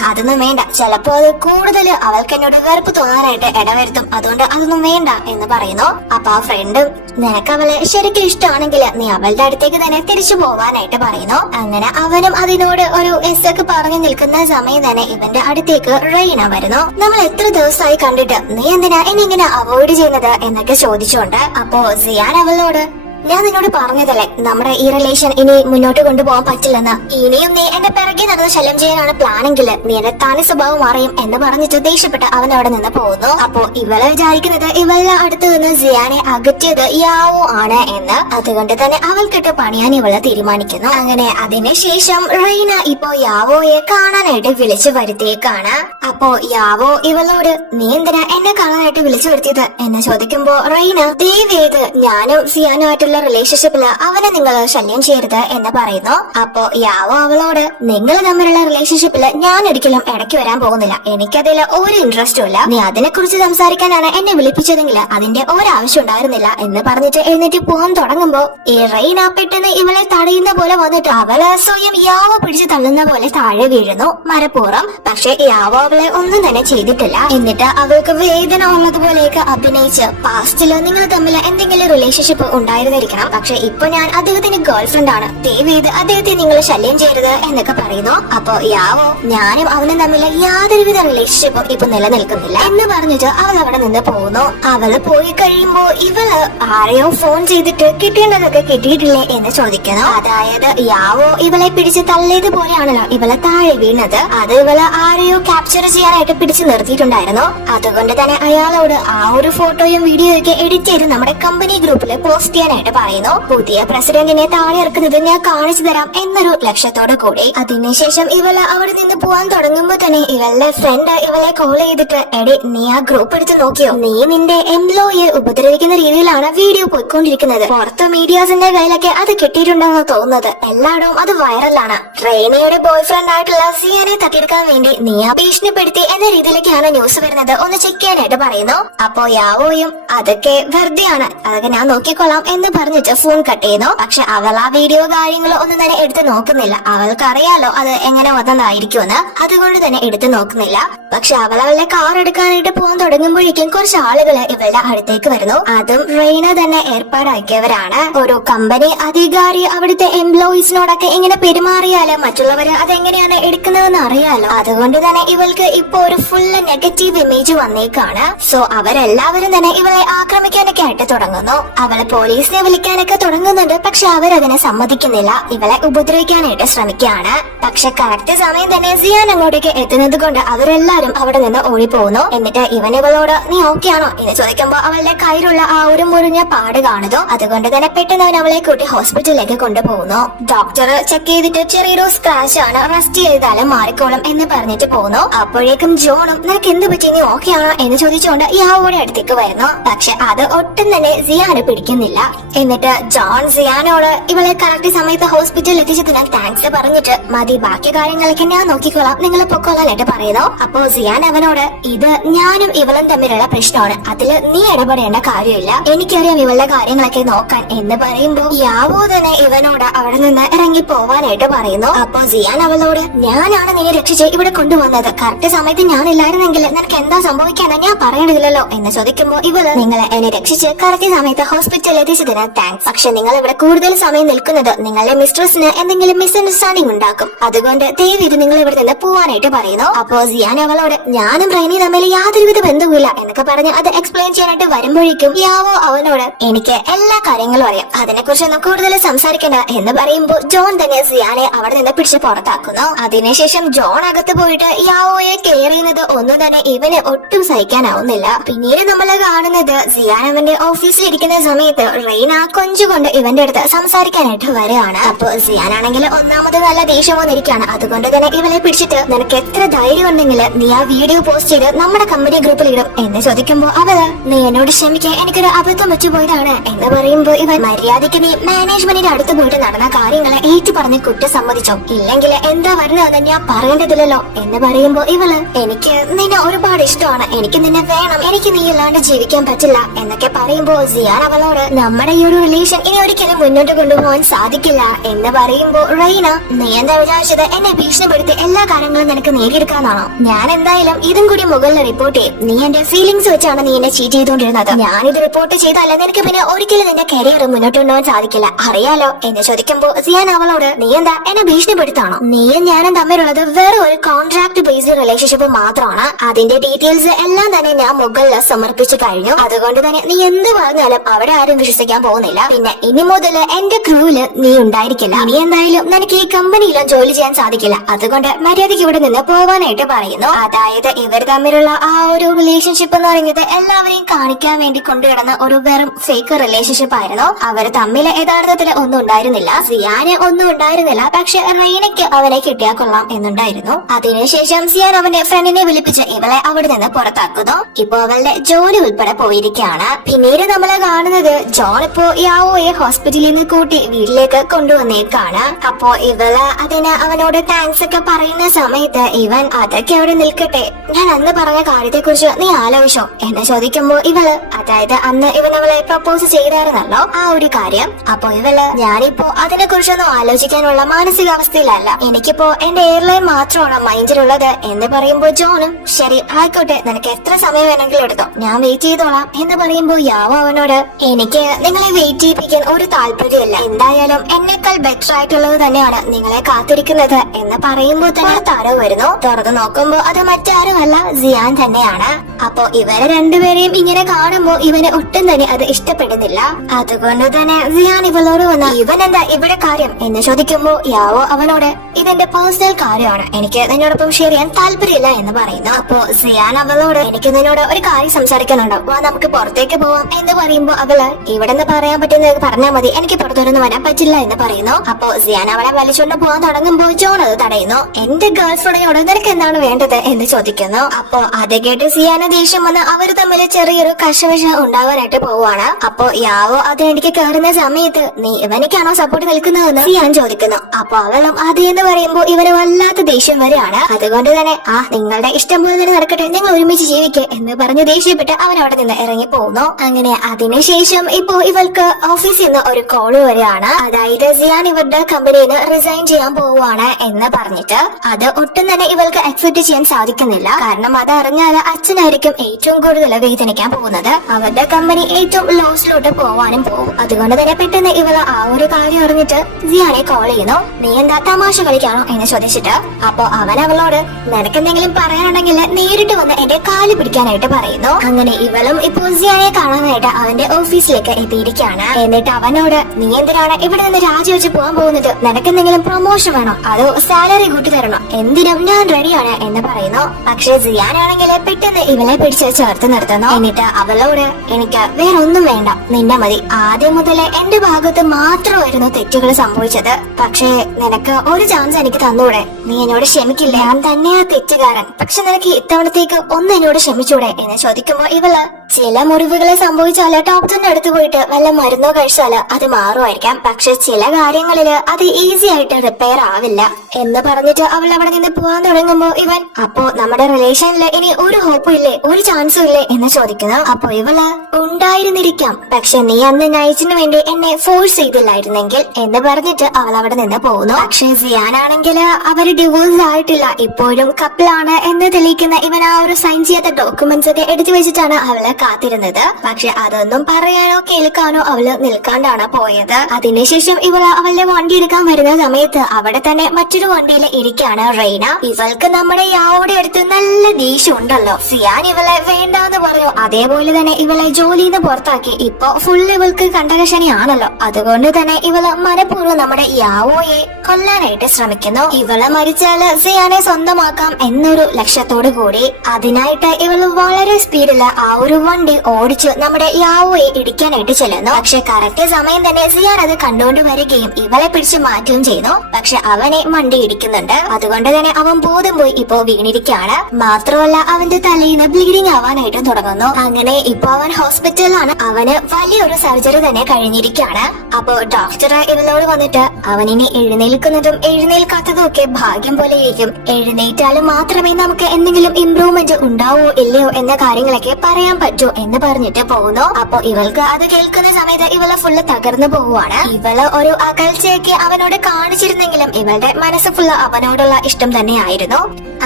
അതൊന്നും വേണ്ട, ചിലപ്പോ അത് കൂടുതൽ അവൾക്ക് എന്നോട് വെറുപ്പ് തോന്നാനായിട്ട് ഇടവരുത്തും, അതുകൊണ്ട് അതൊന്നും വേണ്ട എന്ന് പറയുന്നു. അപ്പൊ ആ ഫ്രണ്ടും നിനക്ക് അവളെ ശരിക്കും ഇഷ്ടമാണെങ്കിൽ നീ അവളുടെ അടുത്തേക്ക് തന്നെ തിരിച്ചു പോവാനായിട്ട് പറയുന്നു. അങ്ങനെ അവനും അതിനോട് ഒരു എസ് ഒക്കെ പറഞ്ഞു നിൽക്കുന്ന സമയം തന്നെ ഇവന്റെ അടുത്തേക്ക് റെയ്ന വരുന്നു. നമ്മൾ എത്ര ദിവസമായി കണ്ടിട്ട് നീ എന്തിനാ എന്നെ ഇങ്ങനെ അവോയ്ഡ് ചെയ്യുന്നത് എന്നൊക്കെ ചോദിച്ചുകൊണ്ട്. അപ്പോ സിയാൻ അവളോട് ഞാൻ നിന്നോട് പറഞ്ഞതല്ലേ നമ്മുടെ ഈ റിലേഷൻ ഇനി മുന്നോട്ട് കൊണ്ടുപോകാൻ പറ്റില്ലെന്ന്, ഇനിയും നീ എന്റെ പിറകെ നടന്ന് ശല്യം ചെയ്യാനാണ് പ്ലാനെങ്കിൽ നീ എന്റെ താനെ സ്വഭാവം അറിയും എന്ന് പറഞ്ഞിട്ട് ദേഷ്യപ്പെട്ട് അവൻ അവിടെ നിന്ന് പോകുന്നു. അപ്പോ ഇവളെ വിചാരിക്കുന്നത് ഇവളുടെ അടുത്ത് നിന്ന് സിയാനെ അകറ്റിയത് യാവോ ആണ് എന്ന്. അതുകൊണ്ട് തന്നെ അവൾക്കിട്ട് പണിയാൻ ഇവള് തീരുമാനിക്കുന്നു. അങ്ങനെ അതിനുശേഷം റെയ്ന ഇപ്പോ യാവോയെ കാണാനായിട്ട് വിളിച്ചു വരുത്തിയേക്കാണ്. അപ്പോ യാവോ ഇവളോട് നീ എന്തിനാ എന്നെ കാണാനായിട്ട് വിളിച്ചു വരുത്തിയത് എന്ന് ചോദിക്കുമ്പോ റെയ്ന ദേവേത് ഞാനും സിയാനുമായിട്ടുള്ള റിലേഷൻഷിപ്പില് അവനെ നിങ്ങൾ ശല്യം ചെയ്യരുത് എന്ന് പറയുന്നു. അപ്പോ യാവോ അവളോട് നിങ്ങൾ തമ്മിലുള്ള റിലേഷൻഷിപ്പില് ഞാൻ ഒരിക്കലും ഇടയ്ക്ക് വരാൻ പോകുന്നില്ല, എനിക്കതിൽ ഒരു ഇൻട്രസ്റ്റും ഇല്ല, നീ അതിനെ കുറിച്ച് സംസാരിക്കാനാണ് എന്നെ വിളിപ്പിച്ചതെങ്കിൽ അതിന്റെ ഒരാവശ്യം ഉണ്ടായിരുന്നില്ല എന്ന് പറഞ്ഞിട്ട് എഴുന്നേറ്റ് പോകാൻ തുടങ്ങുമ്പോ ഈ റെയ്ന പെട്ടെന്ന് ഇവളെ തടയുന്ന പോലെ വന്നിട്ട് അവള് സ്വയം യാവോ പിടിച്ച് തള്ളുന്ന പോലെ താഴെ വീഴുന്നു മരപ്പൂർവ്വം. പക്ഷെ യാവോ അവളെ ഒന്നും തന്നെ ചെയ്തിട്ടില്ല. എന്നിട്ട് അവൾക്ക് വേദന ഉള്ളതുപോലെയൊക്കെ അഭിനയിച്ച് പാസ്റ്റില് നിങ്ങൾ തമ്മിൽ എന്തെങ്കിലും റിലേഷൻഷിപ്പ് ഉണ്ടായിരുന്നില്ല, പക്ഷെ ഇപ്പൊ ഞാൻ അദ്ദേഹത്തിന്റെ ഗേൾഫ്രണ്ട് ആണ്, ദയവേത് അദ്ദേഹത്തെ നിങ്ങൾ ശല്യം ചെയ്യരുത് എന്നൊക്കെ പറയുന്നു. അപ്പൊ യാവോ ഞാനും അവനും തമ്മിൽ യാതൊരുവിധ റിലേഷൻഷിപ്പും ഇപ്പൊ നിലനിൽക്കുന്നില്ല എന്ന് പറഞ്ഞിട്ട് അവൾ അവിടെ നിന്ന് പോകുന്നു. അവള് പോയി കഴിയുമ്പോ ഇവള് ആരെയോ ഫോൺ ചെയ്തിട്ട് കിട്ടേണ്ടതൊക്കെ കിട്ടിയിട്ടില്ലേ എന്ന് ചോദിക്കുന്നു. അതായത് യാവോ ഇവളെ പിടിച്ച് തള്ളിയത് പോലെയാണല്ലോ ഇവളെ താഴെ വീണത്, അത് ഇവള് ആരെയോ ക്യാപ്ചർ ചെയ്യാനായിട്ട് പിടിച്ചു നിർത്തിയിട്ടുണ്ടായിരുന്നു. അതുകൊണ്ട് തന്നെ അയാളോട് ആ ഒരു ഫോട്ടോയും വീഡിയോയും ഒക്കെ എഡിറ്റ് ചെയ്ത് നമ്മുടെ കമ്പനി ഗ്രൂപ്പിൽ പോസ്റ്റ് ചെയ്യാനായിട്ട് പറയുന്നു. പുതിയ പ്രസിഡന്റിനെ താഴെ ഇറക്കുന്നത് ഞാൻ കാണിച്ചു തരാം എന്നൊരു ലക്ഷ്യത്തോടെ കൂടി. അതിനുശേഷം ഇവള് അവിടെ നിന്ന് പോവാൻ തുടങ്ങുമ്പോ തന്നെ ഇവളുടെ ഫ്രണ്ട് ഇവളെ കോൾ ചെയ്തിട്ട് എടി നീ ആ ഗ്രൂപ്പ് എടുത്ത് നോക്കിയോ, നീ നിന്റെ എംപ്ലോയിയെ ഉപദ്രവിക്കുന്ന രീതിയിലാണ് വീഡിയോ പോയിക്കൊണ്ടിരിക്കുന്നത്, പുറത്ത് മീഡിയാസിന്റെ കയ്യിലൊക്കെ അത് കിട്ടിയിട്ടുണ്ടെന്ന് തോന്നുന്നത്, എല്ലായിടവും അത് വൈറലാണ്, ട്രെയിനിയുടെ ബോയ് ഫ്രണ്ട് ആയിട്ടുള്ള സിയാനെ തട്ടിയെടുക്കാൻ വേണ്ടി നീ ആ ഭീഷണിപ്പെടുത്തി എന്ന രീതിയിലേക്കാണ് ന്യൂസ് വരുന്നത്, ഒന്ന് ചെക്ക് ചെയ്യാനായിട്ട് പറയുന്നു. അപ്പോ യാവോയും അതൊക്കെ വെറുതെയാണ്, അതൊക്കെ ഞാൻ നോക്കിക്കൊള്ളാം എന്ന് പറഞ്ഞിട്ട് ഫോൺ കട്ട് ചെയ്യുന്നു. പക്ഷെ അവൾ ആ വീഡിയോ കാര്യങ്ങളോ ഒന്നും തന്നെ എടുത്ത് നോക്കുന്നില്ല. അവൾക്കറിയാലോ അത് എങ്ങനെ വന്നതായിരിക്കുമെന്ന്, അതുകൊണ്ട് തന്നെ എടുത്തു നോക്കുന്നില്ല. പക്ഷെ അവളുടെ കാർ എടുക്കാനായിട്ട് പോകാൻ തുടങ്ങുമ്പോഴേക്കും കുറച്ച് ആളുകൾ ഇവളുടെ അടുത്തേക്ക് വരുന്നു. അതും റെയ്ന തന്നെ ഏർപ്പാടാക്കിയവരാണ്. ഒരു കമ്പനി അധികാരി അവിടുത്തെ എംപ്ലോയീസിനോടൊക്കെ ഇങ്ങനെ പെരുമാറിയാല് മറ്റുള്ളവര് അതെങ്ങനെയാണ് എടുക്കുന്നതെന്ന് അറിയാലോ. അതുകൊണ്ട് തന്നെ ഇവൾക്ക് ഇപ്പൊ ഒരു ഫുള്ള് നെഗറ്റീവ് ഇമേജ് വന്നേക്കാണ്. സോ അവരെല്ലാവരും തന്നെ ഇവളെ ആക്രമിക്കാനൊക്കെ ആയിട്ട് തുടങ്ങുന്നു. അവളെ പോലീസിനെ വിളിക്കാനൊക്കെ തുടങ്ങുന്നുണ്ട്. പക്ഷെ അവരതിനെ സമ്മതിക്കുന്നില്ല. ഇവളെ ഉപദ്രവിക്കാനായിട്ട് ശ്രമിക്കുകയാണ്. പക്ഷെ കറക്റ്റ് സമയം തന്നെ സിയാൻ അങ്ങോട്ടേക്ക് എത്തുന്നത് കൊണ്ട് അവരെല്ലാരും അവിടെ നിന്ന് ഓടിപ്പോകുന്നു. എന്നിട്ട് ഇവളോട് നീ ഓക്കെ ആണോ എന്ന് ചോദിക്കുമ്പോ അവളുടെ കയ്യിലുള്ള ആ ഒരു മുറിഞ്ഞ പാട് കാണുന്നു. അതുകൊണ്ട് തന്നെ പെട്ടെന്ന് അവൻ അവളെ കൂട്ടി ഹോസ്പിറ്റലിലേക്ക് കൊണ്ടുപോകുന്നു. ഡോക്ടർ ചെക്ക് ചെയ്തിട്ട് ചെറിയൊരു സ്ക്രാച്ച് ആണ്, റെസ്റ്റ് ചെയ്താലും മാറിക്കോളും എന്ന് പറഞ്ഞിട്ട് പോകുന്നു. അപ്പോഴേക്കും ജോണും നിനക്ക് എന്ത് പറ്റി, നീ ഓക്കെ ആണോ എന്ന് ചോദിച്ചുകൊണ്ട് യാവോടെ അടുത്തേക്ക് വരുന്നു. പക്ഷെ അത് ഒട്ടും തന്നെ സിയാന് പിടിക്കുന്നില്ല. എന്നിട്ട് ജോൺ സിയാനോട് ഇവളെ കറക്റ്റ് സമയത്ത് ഹോസ്പിറ്റലിൽ എത്തിച്ചതിന് താങ്ക്സ് പറഞ്ഞിട്ട് മതി, ബാക്കി കാര്യങ്ങളൊക്കെ ഞാൻ നോക്കിക്കോളാം, നിങ്ങൾ പൊക്കോളാനായിട്ട് പറയുന്നു. അപ്പോ സിയാൻ അവനോട് ഇത് ഞാനും ഇവളും തമ്മിലുള്ള പ്രശ്നമാണ്, അതില് നീ ഇടപെടേണ്ട കാര്യമില്ല, എനിക്കറിയാം ഇവളുടെ കാര്യങ്ങളൊക്കെ നോക്കാൻ എന്ന് പറയുമ്പോ യാവോ തന്നെ ഇവനോട് അവിടെ നിന്ന് ഇറങ്ങി പോവാനായിട്ട് പറയുന്നു. അപ്പോ സിയാൻ അവളോട് ഞാനാണ് നിന്നെ രക്ഷിച്ച് ഇവിടെ കൊണ്ടുവന്നത്, കറക്റ്റ് സമയത്ത് ഞാനില്ലായിരുന്നെങ്കിൽ നിനക്ക് എന്താ സംഭവിക്കാനാ ഞാൻ പറയേണ്ടതില്ലല്ലോ എന്ന് ചോദിക്കുമ്പോ ഇവള് നിങ്ങളെ എന്നെ രക്ഷിച്ച് കറക്റ്റ് സമയത്ത് ഹോസ്പിറ്റലിൽ എത്തിച്ചതിന് താങ്ക്സ്, പക്ഷെ നിങ്ങൾ ഇവിടെ കൂടുതൽ സമയം നിൽക്കുന്നത് നിങ്ങളുടെ മിസ്ട്രസിന് എന്തെങ്കിലും മിസ്അണ്ടർസ്റ്റാൻഡിംഗ് ഉണ്ടാക്കും, അതുകൊണ്ട് ദയവിത് നിങ്ങൾ ഇവിടെ നിന്ന് പോവാനായിട്ട് പറയുന്നു. അപ്പോ സിയാൻ അവളോട് ഞാനും റെയ്നി തമ്മിൽ യാതൊരുവിധ ബന്ധവുമില്ല എന്നൊക്കെ പറഞ്ഞ് അത് എക്സ്പ്ലെയിൻ ചെയ്യാനായിട്ട് വരുമ്പോഴേക്കും യാവോ അവനോട് എനിക്ക് എല്ലാ കാര്യങ്ങളും അറിയാം, അതിനെക്കുറിച്ചൊന്നും കൂടുതൽ സംസാരിക്കണ്ട എന്ന് പറയുമ്പോൾ ജോൺ തന്നെ സിയാനെ അവിടെ നിന്ന് പിടിച്ച് പുറത്താക്കുന്നു. അതിനുശേഷം ജോൺ അകത്ത് പോയിട്ട് യാവോയെ കെയർ ചെയ്യുന്നത് ഒന്നും തന്നെ ഇവന് ഒട്ടും സഹിക്കാനാവുന്നില്ല. പിന്നീട് നമ്മൾ കാണുന്നത് സിയാൻ അവന്റെ ഓഫീസിൽ ഇരിക്കുന്ന സമയത്ത് റെയ്ന കൊഞ്ചുകൊണ്ട് ഇവന്റെ അടുത്ത് സംസാരിക്കാനായിട്ട് വരികയാണ്. അപ്പൊ സിയാനാണെങ്കിൽ ഒന്നാമത് നല്ല ദേഷ്യം വന്നിരിക്കുകയാണ്. അതുകൊണ്ട് തന്നെ ഇവളെ പിടിച്ചിട്ട് നിനക്ക് എത്ര ധൈര്യം ഉണ്ടെങ്കിൽ നീ ആ വീഡിയോ പോസ്റ്റ് ചെയ്ത് നമ്മുടെ കമ്പനി ഗ്രൂപ്പിൽ ഇടും എന്ന് ചോദിക്കുമ്പോ അവള് നീ എന്നോട് ക്ഷമിക്കാൻ എനിക്കൊരു അബദ്ധം വെച്ചുപോയതാണ് എന്ന് പറയുമ്പോ ഇവൻ മര്യാദയ്ക്ക് നീ മാനേജ്മെന്റിന്റെ അടുത്ത് പോയിട്ട് നടന്ന കാര്യങ്ങളെ ഏറ്റു പറഞ്ഞ് കുറ്റം സമ്മതിച്ചോ, ഇല്ലെങ്കിൽ എന്താ വരുന്നതെന്ന് ഞാൻ പറയേണ്ടതില്ലല്ലോ എന്ന് പറയുമ്പോ ഇവള് എനിക്ക് നിന്നെ ഒരുപാട് ഇഷ്ടമാണ്, എനിക്ക് നിന്നെ വേണം, എനിക്ക് നീ ഇല്ലാണ്ട് ജീവിക്കാൻ പറ്റില്ല എന്നൊക്കെ പറയുമ്പോ സിയാൻ അവളോട് നമ്മുടെ ഈ ഒരു റിലേഷൻ ഇനി ഒരിക്കലും മുന്നോട്ട് കൊണ്ടുപോകാൻ സാധിക്കില്ല എന്ന് പറയുമ്പോ റെയ്ന നീ എന്താ വിചാരിച്ചത്, എന്നെ ഭീഷണിപ്പെടുത്തി എല്ലാ കാര്യങ്ങളും നിനക്ക് നേടിയെടുക്കാന്നാണോ, ഞാൻ എന്തായാലും ഇതും കൂടി മുകളിൽ റിപ്പോർട്ട് ചെയ്യും, നീ എന്റെ ഫീലിംഗ്സ് വെച്ചാണ് നീ എന്നെ ചീറ്റ് ചെയ്തുകൊണ്ടിരുന്നത്, ഞാനിത് റിപ്പോർട്ട് ചെയ്താല നിനക്ക് പിന്നെ ഒരിക്കലും നിന്റെ കരിയർ മുന്നോട്ട് കൊണ്ടുപോകാൻ സാധിക്കില്ല അറിയാലോ എന്ന് ചോദിക്കുമ്പോ സിയാൻ അവളോട് നീ എന്താ എന്നെ ഭീഷണിപ്പെടുത്താണോ, നീയും ഞാനും തമ്മിലുള്ളത് വേറെ ഒരു കോൺട്രാക്ട് ബേസ്ഡ് റിലേഷൻഷിപ്പ് മാത്രമാണ്, അതിന്റെ ഡീറ്റെയിൽസ് എല്ലാം തന്നെ ഞാൻ മുകളിൽ സമർപ്പിച്ചു കഴിഞ്ഞു, അതുകൊണ്ട് തന്നെ നീ എന്ത് പറഞ്ഞാലും അവിടെ ആരും വിശ്വസിക്കാൻ പോകുന്നില്ല, പിന്നെ ഇനി മുതൽ എന്റെ ക്രൂവില് നീ ഉണ്ടായിരിക്കില്ല, ഇനി എന്തായാലും നിനക്ക് ഈ കമ്പനിയിലും ജോലി ചെയ്യാൻ സാധിക്കില്ല, അതുകൊണ്ട് മര്യാദയ്ക്ക് ഇവിടെ നിന്ന് പോവാനായിട്ട് പറയുന്നു. അതായത് ഇവർ തമ്മിലുള്ള ആ ഒരു റിലേഷൻഷിപ്പ് എന്ന് പറയുന്നത് എല്ലാവരെയും കാണിക്കാൻ വേണ്ടി കൊണ്ടുകിടന്ന ഒരു വെറും ഫേക്ക് റിലേഷൻഷിപ്പ് ആയിരുന്നു. അവർ തമ്മിൽ യഥാർത്ഥത്തിൽ ഒന്നും ഉണ്ടായിരുന്നില്ല, സിയാന് ഒന്നും ഉണ്ടായിരുന്നില്ല, പക്ഷെ റെയ്നയ്ക്ക് അവനെ കിട്ടിയാൽ കൊള്ളാം എന്നുണ്ടായിരുന്നു. അതിനുശേഷം സിയാൻ അവന്റെ ഫ്രണ്ടിനെ വിളിപ്പിച്ച് ഇവളെ അവിടെ നിന്ന് പുറത്താക്കുന്നു. ഇപ്പൊ അവളുടെ ജോലി ഉൾപ്പെടെ പോയിരിക്കുകയാണ്. പിന്നീട് നമ്മൾ കാണുന്നത് ജോൺ ഇപ്പോ യാവോയെ ഹോസ്പിറ്റലിൽ നിന്ന് കൂട്ടി വീട്ടിലേക്ക് കൊണ്ടുവന്നേക്കാണ്. അപ്പോ ഇവള് അതിന് അവനോട് താങ്ക്സ് ഒക്കെ പറയുന്ന സമയത്ത് ഇവൻ അതൊക്കെ അവിടെ നിൽക്കട്ടെ, ഞാൻ അന്ന് പറഞ്ഞ കാര്യത്തെ കുറിച്ച് നീ ആലോചിച്ചോ എന്ന് ചോദിക്കുമ്പോ ഇവള് അതായത് അന്ന് ഇവൻ അവളെ പ്രപ്പോസ് ചെയ്തായിരുന്നല്ലോ ആ ഒരു കാര്യം, അപ്പൊ ഇവള് ഞാനിപ്പോ അതിനെ കുറിച്ചൊന്നും ആലോചിക്കാനുള്ള മാനസികാവസ്ഥയിലല്ല, എനിക്കിപ്പോ എന്റെ എയർലൈൻ മാത്രമാണ് മൈൻഡിലുള്ളത് എന്ന് പറയുമ്പോ ജോണും ശരി ആയിക്കോട്ടെ നിനക്ക് എത്ര സമയം വേണമെങ്കിലും എടുത്തോ, ഞാൻ വെയിറ്റ് ചെയ്തോളാം എന്ന് പറയുമ്പോ യാവോ അവനോട് എനിക്ക് നിങ്ങളെ വെയിറ്റ് ചെയ്യിപ്പിക്കാൻ ഒരു താല്പര്യമില്ല, എന്തായാലും എന്നെക്കാൾ ബെറ്റർ ആയിട്ടുള്ളത് തന്നെയാണ് നിങ്ങളെ കാത്തിരിക്കുന്നത് എന്ന് പറയുമ്പോ തന്നെ താരോ വരുന്നു. തുറന്നു നോക്കുമ്പോ അത് മറ്റാരുമല്ല സിയാൻ തന്നെയാണ്. അപ്പൊ ഇവരെ രണ്ടുപേരെയും ഇങ്ങനെ കാണുമ്പോ ഇവന് ഒട്ടും തന്നെ അത് ഇഷ്ടപ്പെടുന്നില്ല. അതുകൊണ്ട് തന്നെ സിയാൻ ഇവളോട് വന്ന ഇവൻ എന്താ ഇവിടെ കാര്യം എന്ന് ചോദിക്കുമ്പോ യാവോ അവനോട് ഇതെന്റെ പേഴ്സണൽ കാര്യമാണ്, എനിക്ക് നിന്നോടൊപ്പം ഷെയർ ചെയ്യാൻ താല്പര്യമില്ല എന്ന് പറയുന്നു. അപ്പോ സിയാൻ അവളോട് എനിക്ക് നിന്നോട് ഒരു കാര്യം സംസാരിക്കാനുണ്ടോ, വാ നമുക്ക് പുറത്തേക്ക് പോവാം എന്ന് പറയുമ്പോ അവള് ഇവിടെ നിന്ന് പറയാൻ പറ്റുന്നത് പറഞ്ഞാൽ മതി, എനിക്ക് പുറത്തൊന്നും വരാൻ പറ്റില്ല എന്ന് പറയുന്നു. അപ്പോ സിയാൻ അവളെ വലിച്ചുകൊണ്ട് പോകാൻ തുടങ്ങുമ്പോ ജോൺ അത് തടയുന്നു. എന്റെ ഗേൾ ഫ്രണ്ടിനോട് നിനക്ക് എന്താണ് വേണ്ടത് എന്ന് ചോദിക്കുന്നു. അപ്പോ അത് കേട്ട് സിയാന് ദേഷ്യം വന്ന് അവര് തമ്മിൽ ചെറിയൊരു കശവശ ഉണ്ടാവാനായിട്ട് പോവാണ്. അപ്പൊ യാവോ അതിനിടയ്ക്ക് കയറുന്ന സമയത്ത് നീ ഇവനിക്കാണോ സപ്പോർട്ട് നിൽക്കുന്നതെന്ന് സിയാൻ ചോദിക്കുന്നു. അപ്പൊ അവളും അതേന്ന് പറയുമ്പോ ഇവന് വല്ലാത്ത ദേഷ്യം വരെയാണ്. അതുകൊണ്ട് തന്നെ നിങ്ങളുടെ ഇഷ്ടം പോലെ തന്നെ നടക്കട്ടെ, നിങ്ങൾ ഒരുമിച്ച് ജീവിക്കുക എന്ന് പറഞ്ഞ് ദേഷ്യപ്പെട്ട് അവൻ അവിടെ നിന്ന് ഇറങ്ങി പോകുന്നു. അങ്ങനെ അതിനുശേഷം ഇപ്പോ ഇവൾക്ക് ഓഫീസിൽ നിന്ന് ഒരു കോള് വരികയാണ്. അതായത് സിയാൻ ഇവരുടെ കമ്പനിയിൽ നിന്ന് റിസൈൻ ചെയ്യാൻ പോവുകയാണ് എന്ന് പറഞ്ഞിട്ട്. അത് ഒട്ടും തന്നെ ഇവൾക്ക് അക്സെപ്റ്റ് ചെയ്യാൻ സാധിക്കുന്നില്ല. കാരണം അത് അറിഞ്ഞാൽ അച്ഛനായിരിക്കും ഏറ്റവും കൂടുതൽ വേദനിക്കാൻ പോകുന്നത്. അവരുടെ കമ്പനി ഏറ്റവും ലോസിലോട്ട് പോവാനും പോകും. അതുകൊണ്ട് തന്നെ പെട്ടെന്ന് ഇവള് ആ ഒരു കാര്യം അറിഞ്ഞിട്ട് സിയാനെ കോൾ ചെയ്യുന്നു. നീ എന്താ തമാശ കളിക്കാണോ എന്ന് ചോദിച്ചിട്ട്. അപ്പൊ അവൻ അവളോട് നിനക്കെന്തെങ്കിലും പറയാനുണ്ടെങ്കിൽ നേരിട്ട് വന്ന് എന്റെ കാല് പിടിക്കാനായിട്ട് പറയുന്നു. അങ്ങനെ ഇവളും ഇപ്പൊ സിയാനെ കാണാനായിട്ട് അവന്റെ ഓഫീസിലേക്ക് എത്തിയിരിക്കുകയാണ്. എന്നിട്ട് അവനോട് നീ എന്തിനാണ് ഇവിടെ നിന്ന് രാജിവെച്ച് പോകാൻ പോകുന്നത്? നിനക്കെന്തെങ്കിലും പ്രൊമോഷൻ വേണോ അതോ സാലറി കൂട്ടി തരണോ? എന്തിനും ഞാൻ റെഡിയാണ് എന്ന് പറയുന്നു. പക്ഷെ സിയാനാണെങ്കിൽ പെട്ടെന്ന് ഇവളെ പിടിച്ച് ചേർത്ത് നിർത്തുന്നു. എന്നിട്ട് അവളോട് എനിക്ക് വേറൊന്നും വേണ്ട, നിന്നെ മതി. ആദ്യം മുതലേ എന്റെ ഭാഗത്ത് മാത്രമായിരുന്നു തെറ്റുകൾ സംഭവിച്ചത്. പക്ഷേ നിനക്ക് ഒരു ചാൻസ് എനിക്ക് തന്നൂടെ? നീ എന്നോട് ക്ഷമിക്കില്ല, ഞാൻ തന്നെയാ തെറ്റുകാരൻ. പക്ഷെ നിനക്ക് ഇത്തവണത്തേക്ക് ഒന്ന് എന്നോട് ക്ഷമിച്ചൂടെ എന്ന് ചോദിക്കുമ്പോ ഇവള് ചില മുറിവുകളെ സംഭവിച്ചാല് ഡോക്ടറിന്റെ അടുത്ത് പോയിട്ട് വല്ല മരുന്നോ കഴിച്ചാല് അത് മാറുമായിരിക്കാം. പക്ഷെ ചില കാര്യങ്ങളില് അത് ഈസി ആയിട്ട് റിപ്പയർ ആവില്ല എന്ന് പറഞ്ഞിട്ട് അവൾ അവിടെ നിന്ന് പോകാൻ തുടങ്ങുമ്പോ ഇവൻ അപ്പോ നമ്മുടെ റിലേഷനില് ഇനി ഒരു ഹോപ്പും ഇല്ലേ, ഒരു ചാൻസും ഇല്ലേ എന്ന് ചോദിക്കുന്നു. അപ്പൊ ഇവള് ഉണ്ടായിരുന്നിരിക്കാം, പക്ഷെ നീ അന്ന് നൈറ്റിന് വേണ്ടി എന്നെ ഫോഴ്സ് ചെയ്തില്ലായിരുന്നെങ്കിൽ എന്ന് പറഞ്ഞിട്ട് അവൾ അവിടെ നിന്ന് പോകുന്നു. പക്ഷെ സിയാനാണെങ്കിൽ അവര് ഡിവോഴ്സ് ആയിട്ടില്ല, ഇപ്പോഴും കപ്പിളാണ് എന്ന് തെളിയിക്കുന്ന ഇവൻ ആ ഒരു സൈൻ ചെയ്യാത്ത ഡോക്യുമെന്റ്സ് ഒക്കെ എടുത്തു വെച്ചിട്ടാണ് അവളെ കാത്തിരുന്നത്. പക്ഷെ അതൊന്നും പറയാനോ കേൾക്കാനോ അവള് നിൽക്കാണ്ടാണ് പോയത്. അതിനുശേഷം ഇവള് അവളുടെ വണ്ടി എടുക്കാൻ വരുന്ന സമയത്ത് അവിടെ തന്നെ മറ്റൊരു വണ്ടിയിൽ ഇരിക്കാണ് റെയ്ന. ഇവൾക്ക് നമ്മുടെ യാവോടെ അടുത്ത് നല്ല ദേഷ്യം ഉണ്ടല്ലോ. സിയാൻ ഇവളെ വേണ്ടാന്ന് പറഞ്ഞു, അതേപോലെ തന്നെ ഇവളെ ജോലിന്ന് പുറത്താക്കി. ഇപ്പൊ ഫുൾ ഇവൾക്ക് കണ്ടകശനിയാണല്ലോ. അതുകൊണ്ട് തന്നെ ഇവള് മനഃപൂർവ്വം നമ്മുടെ യാവോയെ കൊല്ലാനായിട്ട് ശ്രമിക്കുന്നു. ഇവളെ മരിച്ചാല് സിയാനെ സ്വന്തമാക്കാം എന്നൊരു ലക്ഷ്യത്തോടു കൂടി അതിനായിട്ട് ഇവള് വളരെ സ്പീഡില് ആ ഒരു വണ്ടി ഓടിച്ച് നമ്മുടെ യാവോയെ ഇടിക്കാനായിട്ട് ചെല്ലുന്നു. പക്ഷെ കറക്റ്റ് സമയം തന്നെ സിയാൻ അത് കണ്ടുകൊണ്ട് വരികയും ഇവളെ പിടിച്ച് മാറ്റുകയും ചെയ്യുന്നു. പക്ഷെ അവനെ വണ്ടി ഇടിക്കുന്നുണ്ട്. അതുകൊണ്ട് തന്നെ അവൻ ബോധം പോയി ഇപ്പോ വീണിരിക്കുകയാണ്. മാത്രമല്ല അവന്റെ തലയിൽ നിന്ന് ബ്ലീഡിങ് ആവാനായിട്ടും തുടങ്ങുന്നു. അങ്ങനെ ഇപ്പൊ അവൻ ഹോസ്പിറ്റലിലാണ്. അവന് വലിയൊരു സർജറി തന്നെ കഴിഞ്ഞിരിക്കുകയാണ്. അപ്പോ ഡോക്ടർ ഇവളോട് വന്നിട്ട് അവനിനി എഴുന്നേൽക്കുന്നതും എഴുന്നേൽക്കാത്തതും ഒക്കെ ഭാഗ്യം പോലെ ഇരിക്കും. എഴുന്നേറ്റാലും മാത്രമേ നമുക്ക് എന്തെങ്കിലും ഇംപ്രൂവ്മെന്റ് ഉണ്ടാവോ ഇല്ലയോ എന്ന കാര്യങ്ങളൊക്കെ പറയാൻ പറ്റൂ എന്ന് പറഞ്ഞിട്ട് പോകുന്നു. അപ്പൊ ഇവൾക്ക് അത് കേൾക്കുന്ന സമയത്ത് ഇവള് ഫുള്ള് തകർന്നു പോവുകയാണ്. ഇവള് ഒരു അകൽച്ചയൊക്കെ അവനോട് കാണിച്ചിരുന്നെങ്കിലും ഇവളുടെ മനസ്സ് ഫുള്ള് അവനോടുള്ള ഇഷ്ടം തന്നെയായിരുന്നു.